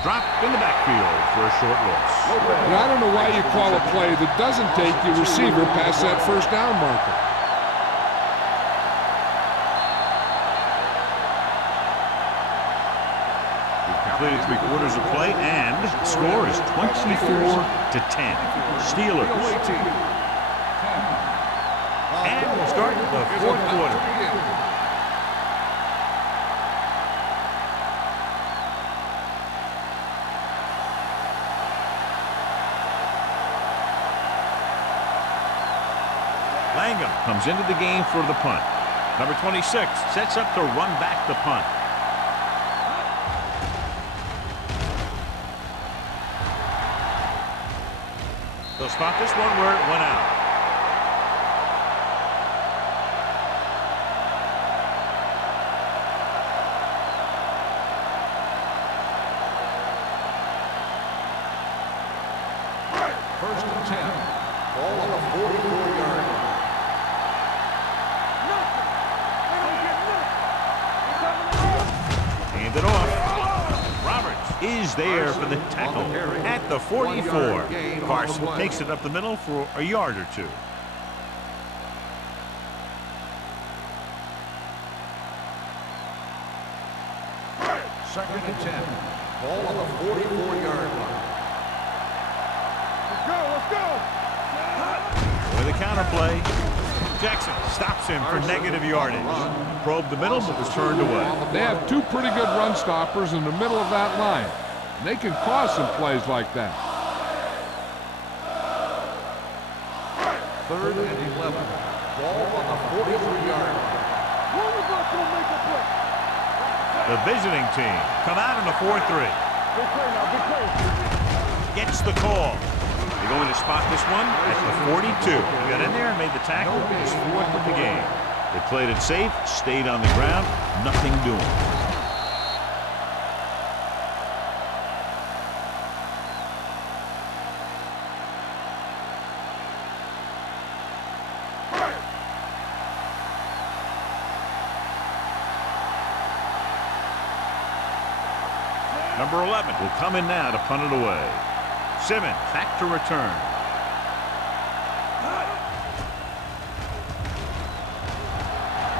Dropped in the backfield for a short loss. And I don't know why you call a play that doesn't take your receiver past that first down marker. Completed 3/4 of play, and the score is 24-10. Steelers. And we'll start the fourth quarter. Langham comes into the game for the punt. Number 26 sets up to run back the punt. They'll spot this one where it went out. First and 10. Ball on the 44-yard line. Hand it off. Roberts is there for the tackle at the 44. Carson takes it up the middle for a yard or two. Second and 10. Ball on the 44-yard line. Let's go, let's go. With a counter play, Jackson stops him for negative yardage. Probed the middle, but was turned away. They have two pretty good run stoppers in the middle of that line. And they can cause some plays like that. 3rd and 11. Ball on the 43-yard line. One of us will make a play. The visiting team come out in a 4-3. Big play now, big play. Gets the call. They're going to spot this one at the 42. He got in there and made the tackle. His 4th of the game. They played it safe, stayed on the ground, nothing doing. Number 11 will come in now to punt it away. Simmons back to return.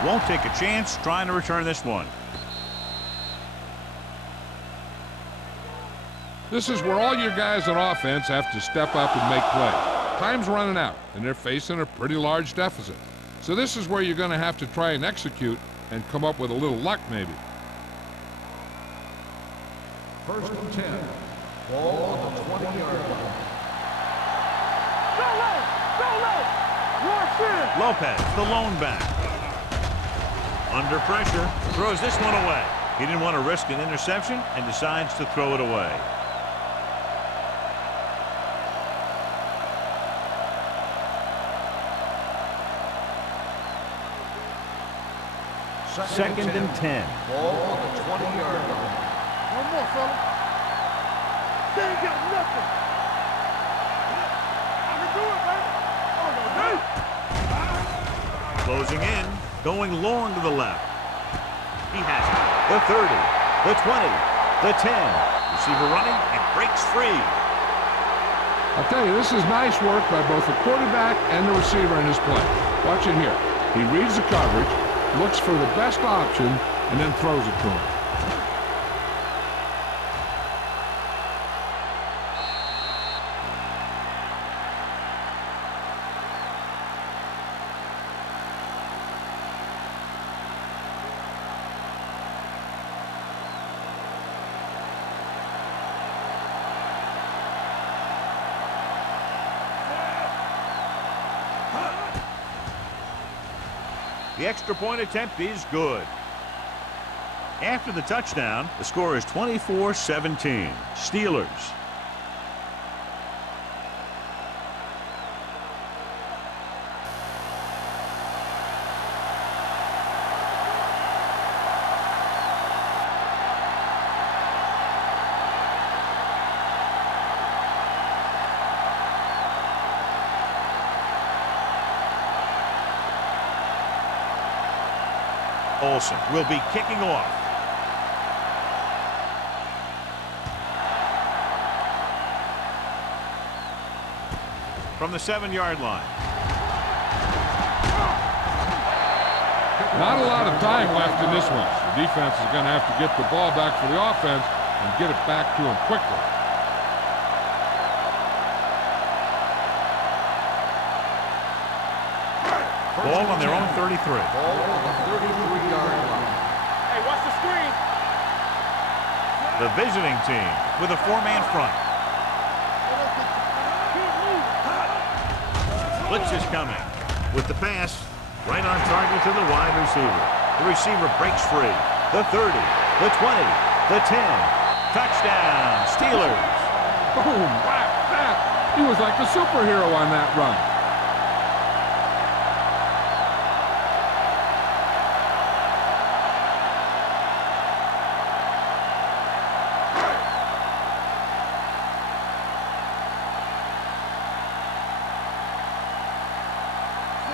Won't take a chance trying to return this one. This is where all your guys on offense have to step up and make plays. Time's running out, and they're facing a pretty large deficit. So this is where you're going to have to try and execute and come up with a little luck maybe. 1st and 10. Ball on the 20-yard line. Go low, go low. Rush in. Lopez, the lone back. Under pressure, throws this one away. He didn't want to risk an interception and decides to throw it away. Second and 10. Ball on the 20-yard line. One more, fella. They ain't got nothing. I can do it, baby. Oh, no, Closing in, going long to the left. He has it. The 30, the 20, the 10. Receiver running and breaks free. I'll tell you, this is nice work by both the quarterback and the receiver in his play. Watch it here. He reads the coverage, looks for the best option, and then throws it to him. The extra point attempt is good. After the touchdown, the score is 24-17. Steelers. Olsen will be kicking off. From the 7-yard line. Not a lot of time left in this one. The defense is going to have to get the ball back for the offense and get it back to him quickly. Ball on their own 33. Ball on the 33-yard line. Hey, watch the screen. The visiting team with a 4-man front. Blitz is coming. With the pass, right on target to the wide receiver. The receiver breaks free. The 30, the 20, the 10. Touchdown, Steelers. Boom! Whack! That! He was like a superhero on that run.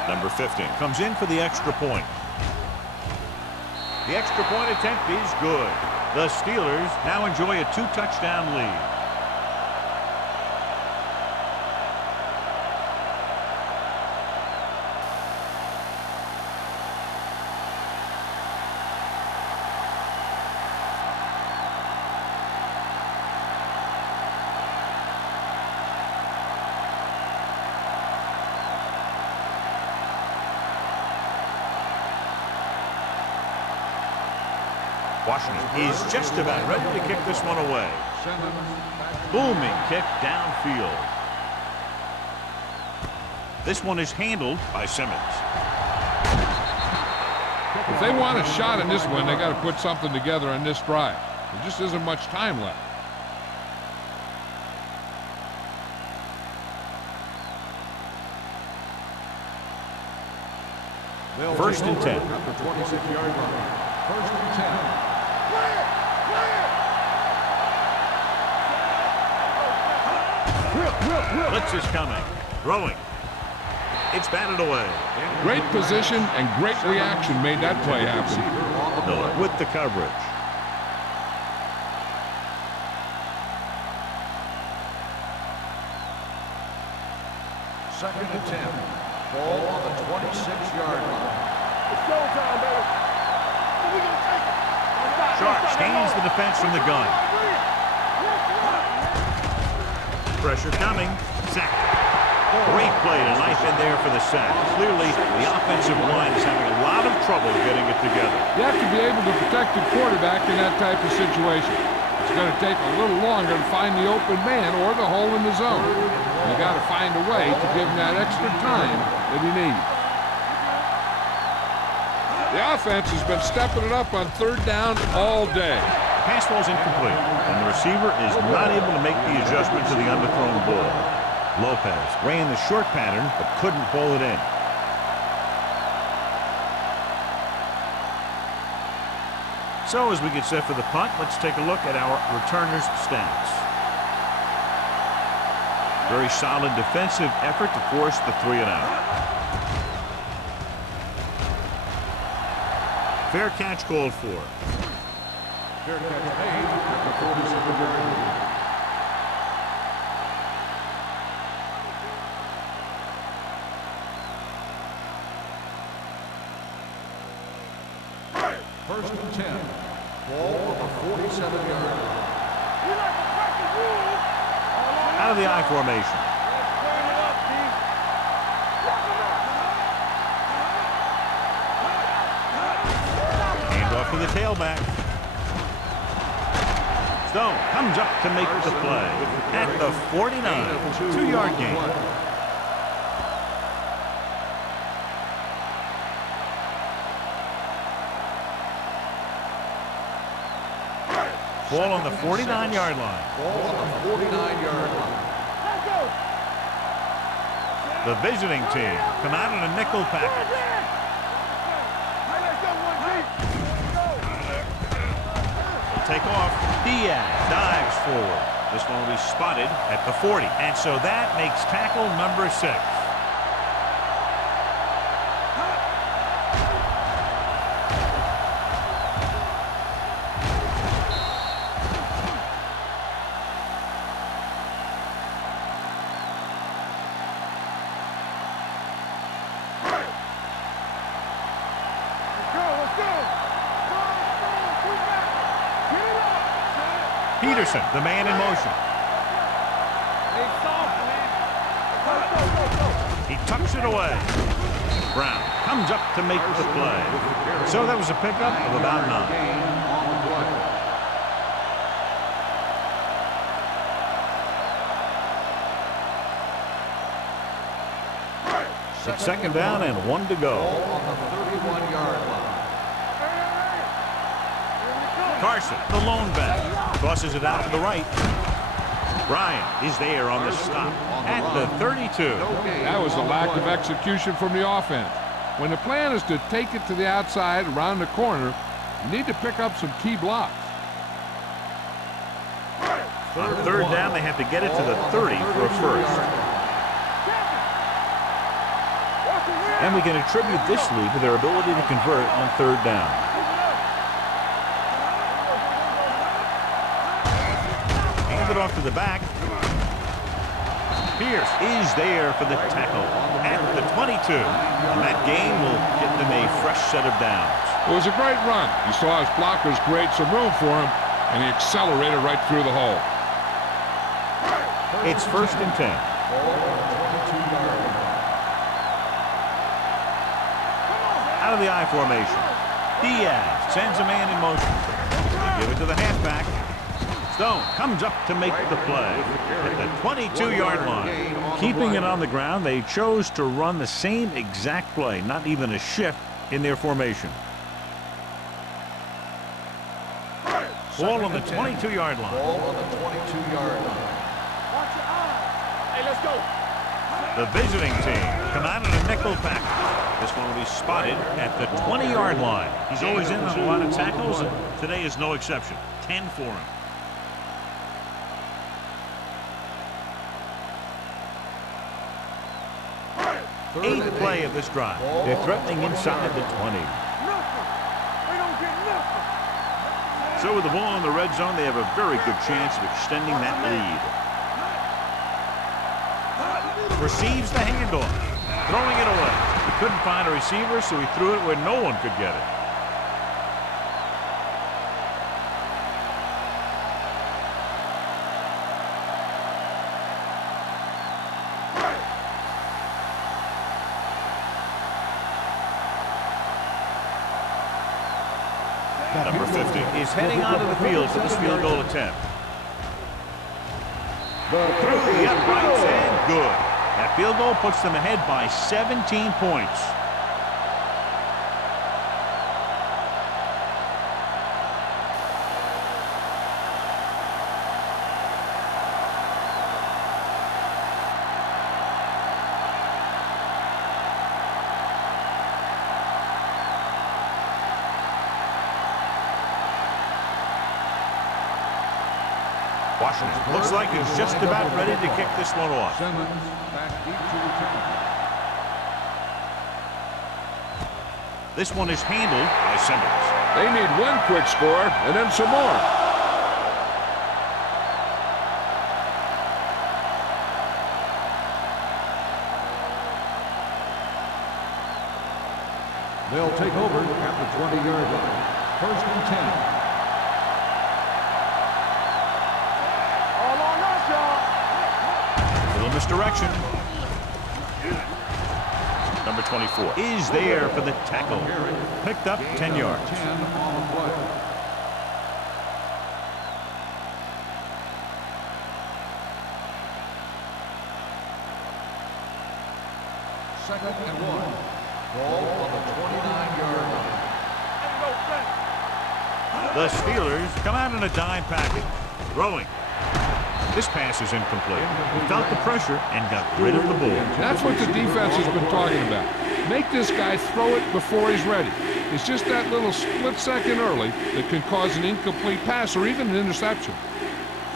Number 15 comes in for the extra point. The extra point attempt is good. The Steelers now enjoy a 2-touchdown lead. Washington is just about ready to kick this one away. Booming kick downfield. This one is handled by Simmons. If they want a shot in this one, they got to put something together on this drive. There just isn't much time left. First and 10. At the 26-yard line. First and 10. Blitz is coming. Throwing. It's batted away. Great position and great reaction made that play happen. Miller with the coverage. Second and 10. Ball on the 26-yard line. It's showtime, baby. We gonna take it. Sharks gains the defense from the gun. Pressure coming. Sack. Great play tonight in there for the sack. Clearly, the offensive line is having a lot of trouble getting it together. You have to be able to protect the quarterback in that type of situation. It's going to take a little longer to find the open man or the hole in the zone. You got to find a way to give him that extra time that he needs. The offense has been stepping it up on third down all day. Pass ball's incomplete, and the receiver is not able to make the adjustment to the underthrown ball. Lopez ran the short pattern, but couldn't pull it in. So as we get set for the punt, let's take a look at our returners' stats. Very solid defensive effort to force the 3-and-out. Fair catch called for. Fair catch made at the 47-yard line. First and 10. Ball on the 47-yard line. Out of the I formation. Hand off to the tailback. Stone comes up to make the play at the 49. 2-yard gain. Ball on the 49-yard line. Ball on the 49-yard line. The visiting team come out in a nickel package. They'll take off. Diaz dives forward. This one will be spotted at the 40. And so that makes tackle number 6. Peterson, the man in motion. He tucks it away. Brown comes up to make the play. So that was a pickup of about 9. It's second down and 1 to go. Ball on the 31-yard line. Carson, the lone back, tosses it out to the right. Bryant is there on the stop at the 32. That was a lack of execution from the offense. When the plan is to take it to the outside around the corner, you need to pick up some key blocks. On third down, they have to get it to the 30 for a first. And we can attribute this lead to their ability to convert on third down. Hand it off to the back. Pierce is there for the tackle at the 22. And that gain will get them a fresh set of downs. It was a great run. You saw his blockers create some room for him, and he accelerated right through the hole. It's first and 10. Out of the I formation. Diaz sends a man in motion. Give it to the halfback. Stone comes up to make the play at the 22-yard line. Keeping it on the ground, they chose to run the same exact play, not even a shift in their formation. Ball on the 22-yard line. Ball on the 22-yard line. Watch your eyes. Hey, let's go. The visiting team come out in a nickel package. This one will be spotted at the 20-yard line. He's always in on a lot of tackles, and today is no exception. 10 for him. Eighth play of this drive. They're threatening inside the 20. Nothing. We don't get nothing. So with the ball in the red zone, they have a very good chance of extending that lead. Receives the handoff. Throwing it away. He couldn't find a receiver, so he threw it where no one could get it. Number 50 is heading onto the field for this field goal attempt. Through the uprights and good. That field goal puts them ahead by 17 points. Washington looks like he's just about ready to kick this one off. Simmons back deep to return. This one is handled by Simmons. They need one quick score and then some more. They'll take over at the 20-yard line. 1st and 10. Little misdirection. Number 24 is there for the tackle. Picked up 10 yards. 10 on the play. Second and 1. Ball on the 29-yard line. The Steelers come out in a dime package. Throwing. This pass is incomplete. Felt the pressure and got rid of the ball. That's what the defense has been talking about. Make this guy throw it before he's ready. It's just that little split second early that can cause an incomplete pass or even an interception.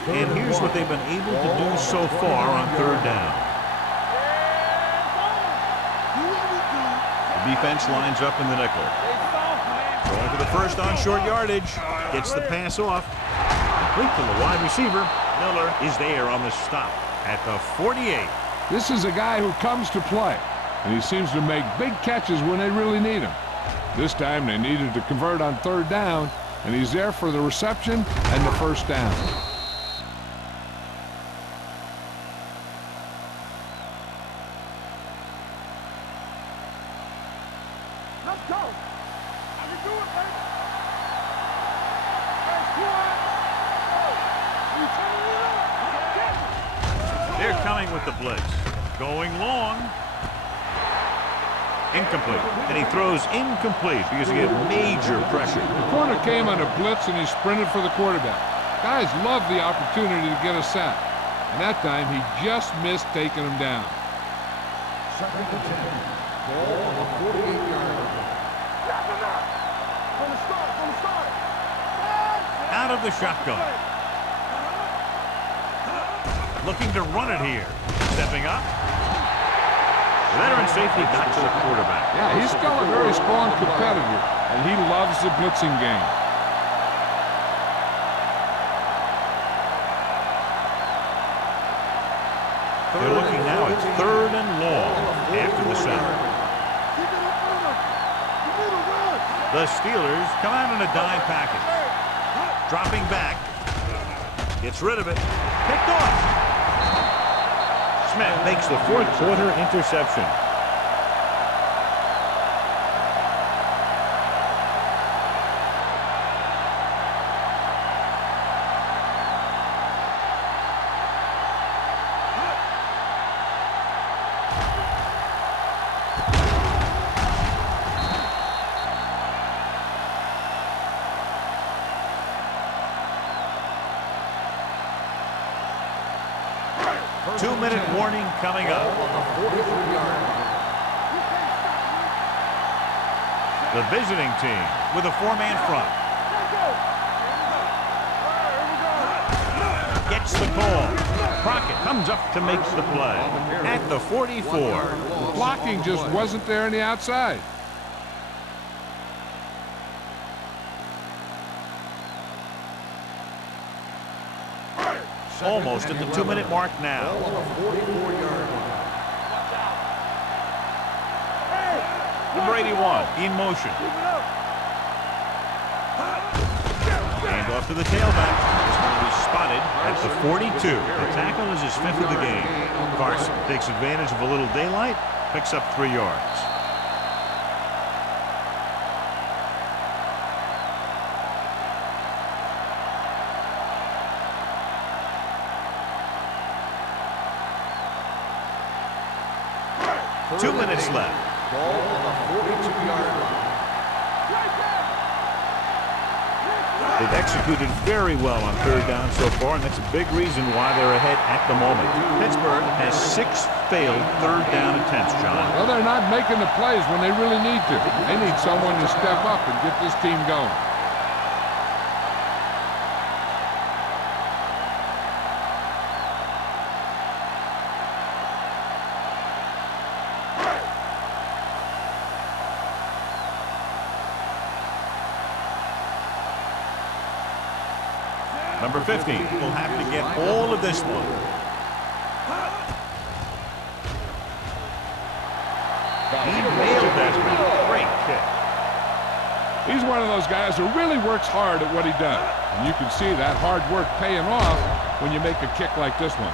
And here's what they've been able to do so far on 3rd down. The defense lines up in the nickel. Going for the first on short yardage. Gets the pass off. Complete to the wide receiver. Miller is there on the stop at the 48. This is a guy who comes to play, and he seems to make big catches when they really need him. This time they needed to convert on 3rd down, and he's there for the reception and the 1st down. Let's go. I can do it, baby. Hey, squad. You turning it up. They're coming with the blitz. Going long. Incomplete. And he throws incomplete because he had major pressure. The corner came on a blitz, and he sprinted for the quarterback. Guys love the opportunity to get a sack. And that time, he just missed taking him down. Second and 10. Ball on the 48-yard line. From the start. Out of the shotgun. Looking to run it here. Stepping up. Veteran safety got to the quarterback. Yeah, he's still a very strong competitor, and he loves the blitzing game. They're looking now at 3rd and long after the center. The Steelers come out in a dime package. Dropping back. Gets rid of it. Picked off. Smith makes the 4th quarter interception. 2-minute warning coming up. The visiting team with a 4-man front. Gets the call. Crockett comes up to make the play at the 44. The blocking just wasn't there on the outside. Almost at the 2-minute mark now. Number 81 in motion. Hand off to the tailback. This one will be spotted at the 42. The tackle is his 5th of the game. Carson takes advantage of a little daylight, picks up 3 yards. Two minutes left. Ball on the 42-yard line. They've executed very well on 3rd down so far, and that's a big reason why they're ahead at the moment. Pittsburgh has 6 failed 3rd down attempts, John. Well, they're not making the plays when they really need to. They need someone to step up and get this team going. Number 15 will have to get all of this one. He nailed that one. Great kick. He's one of those guys who really works hard at what he does. And you can see that hard work paying off when you make a kick like this one.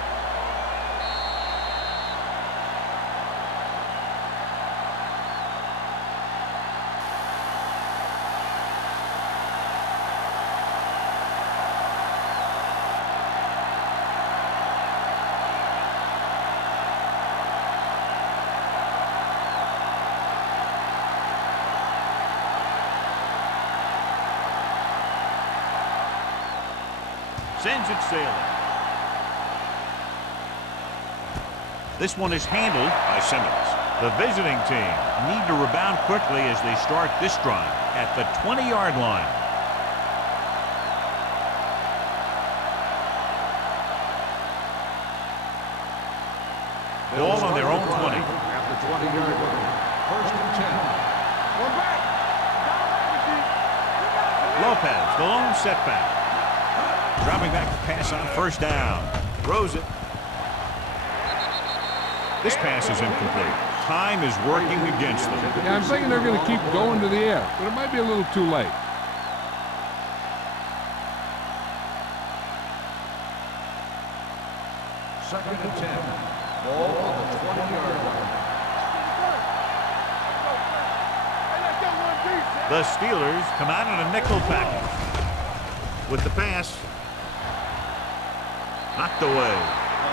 Sends it sailing. This one is handled by Simmons. The visiting team need to rebound quickly as they start this drive at the 20-yard line. Ball on their own 20. At the 20-yard line. 1st and 10. One back. Lopez, the lone setback. Dropping back to pass on 1st down. Throws it. This pass is incomplete. Time is working against them. Yeah, I'm thinking they're going to keep going to the air, but it might be a little too late. Second and 10. Ball on the 20-yard line. The Steelers come out in a nickel package. With the pass. Knocked away.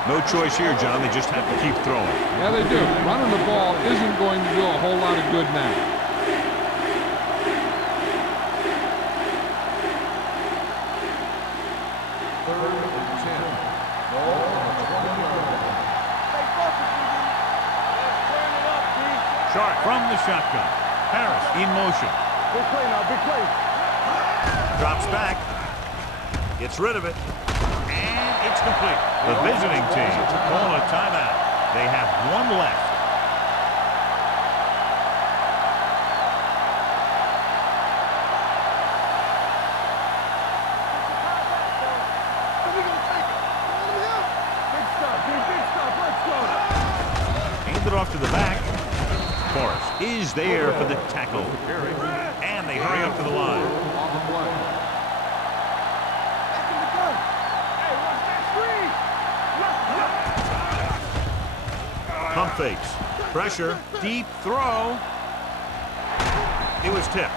No choice here, John. They just have to keep throwing. Yeah, they do. Running the ball isn't going to do a whole lot of good now. Third and 10. Ball on the 20-yard line. Sharp from the shotgun. Harris in motion. Big play now, big play. Drops back. Gets rid of it. And it's complete. The visiting team call a timeout. They have 1 left. Big stop, let's go. Hand it off to the back. Forrest is there for the tackle. And they hurry up to the line. On the play. Pump fakes. Pressure. Deep throw. It was tipped.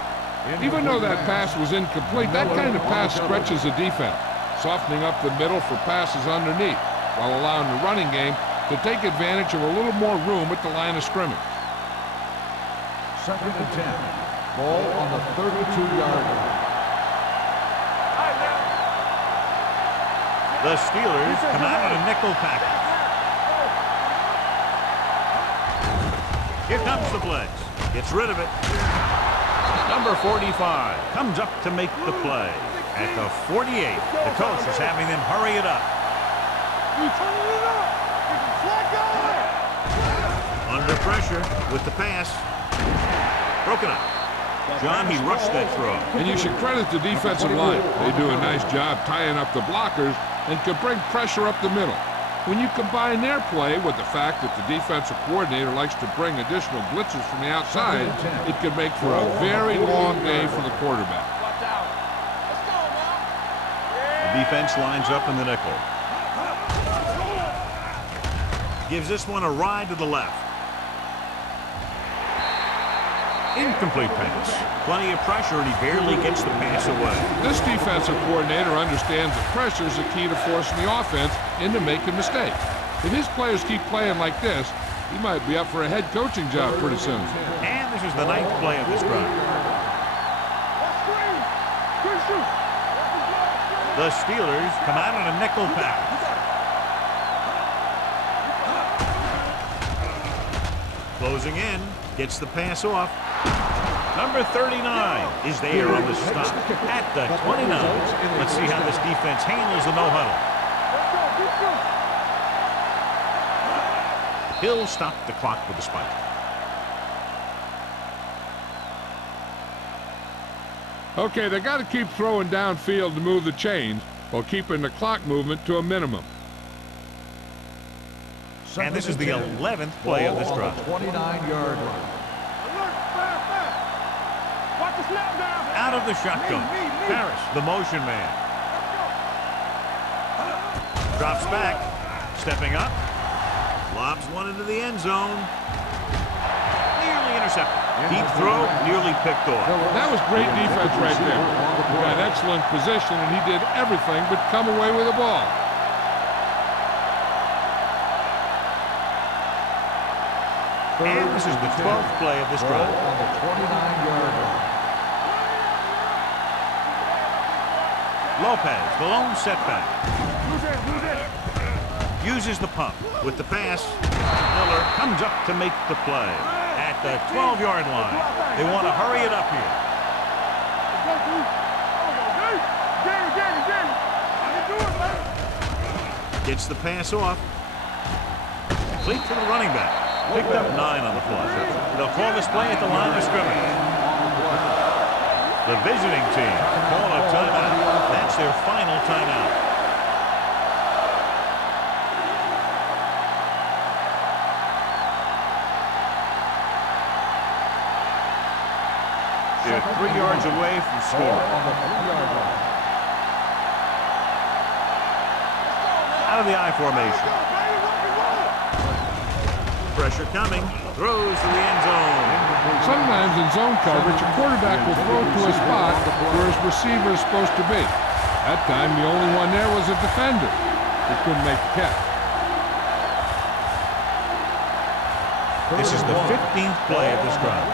Even though that pass was incomplete, that kind of pass stretches the defense, softening up the middle for passes underneath, while allowing the running game to take advantage of a little more room at the line of scrimmage. Second and 10. Ball on the 32-yard line. The Steelers come out in a nickel package. Here comes the blitz. Gets rid of it. Number 45 comes up to make the play. At the 48, the coach is having them hurry it up. Under pressure with the pass. Broken up. John, he rushed that throw. And you should credit the defensive line. They do a nice job tying up the blockers and can bring pressure up the middle. When you combine their play with the fact that the defensive coordinator likes to bring additional blitzes from the outside, it can make for a very long day for the quarterback. The defense lines up in the nickel. Gives this one a ride to the left. Incomplete pass. Plenty of pressure, and he barely gets the pass away. This defensive coordinator understands that pressure is the key to forcing the offense into making mistakes. If his players keep playing like this, he might be up for a head coaching job pretty soon. And this is the 9th play of this drive. The Steelers come out in a nickel package. Closing in, gets the pass off. Number 39 is there on the stop at the 29. Let's see how this defense handles the no-huddle. He'll stop the clock with a spike. Okay, they got to keep throwing downfield to move the chains while keeping the clock movement to a minimum. And this is the 11th play of this drive. 29-yard line. Out of the shotgun. Harris, the motion man. Drops back. Stepping up. Lobs one into the end zone. Nearly intercepted. Deep throw, nearly picked off. That was great defense right there. He got excellent position, and he did everything but come away with the ball. And this is the 12th play of this drive. On the 29-yard line. Lopez, the lone setback. Uses the pump with the pass. Miller comes up to make the play at the 12-yard line. They want to hurry it up here. Gets the pass off. Complete to the running back. Picked up 9 on the play. They'll call this play at the line of scrimmage. The visiting team call a timeout. That's their final timeout. They're 3 yards away from scoring. On the 3-yard line. Out of the I formation. Pressure coming. Throws to the end zone. Sometimes in zone coverage, a quarterback will throw to a spot where his receiver is supposed to be. That time, the only one there was a defender. He couldn't make the catch. This is the 15th play of this drive.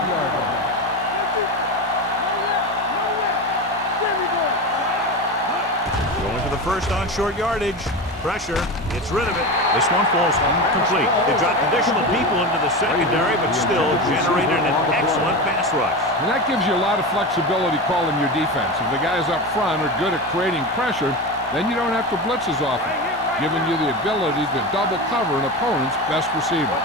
Going for the first on short yardage. Pressure. Gets rid of it. This one falls incomplete. They dropped additional people into the secondary, but still generated an excellent pass rush. And that gives you a lot of flexibility calling your defense. If the guys up front are good at creating pressure, then you don't have to blitz as often, giving you the ability to double cover an opponent's best receiver.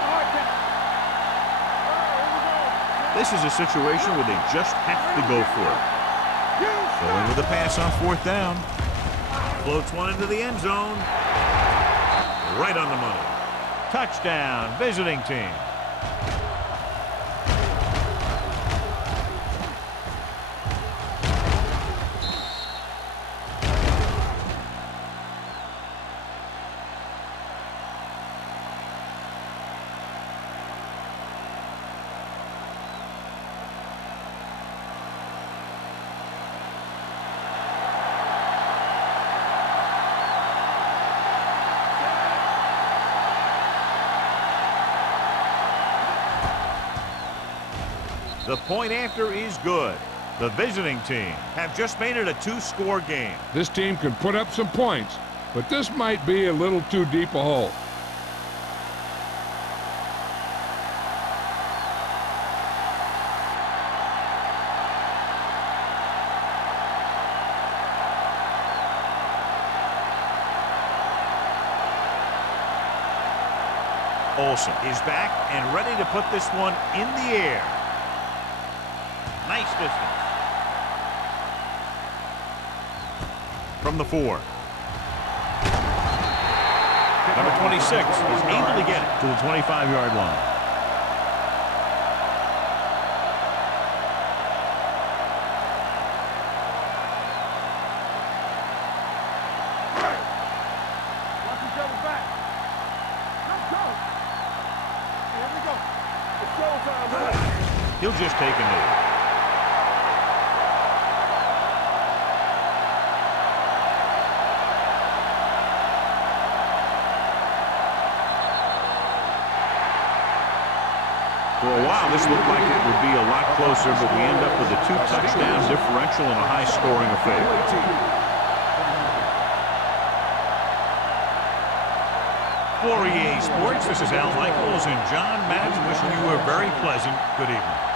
This is a situation where they just have to go for it. Going with the pass on 4th down. Floats one into the end zone. Right on the money. Touchdown, visiting team. The point after is good. The visiting team have just made it a 2-score game. This team can put up some points, but this might be a little too deep a hole. Olsen is back and ready to put this one in the air. Nice distance. From the 4. Number 26 is able to get it to the 25-yard line. Watch each other back. Let's go. Here we go. It's showtime, man. He'll just take a knee. For a while, this looked like it would be a lot closer, but we end up with a 2-touchdown differential and a high-scoring affair. For EA Sports, this is Al Michaels and John Madden wishing you a very pleasant good evening.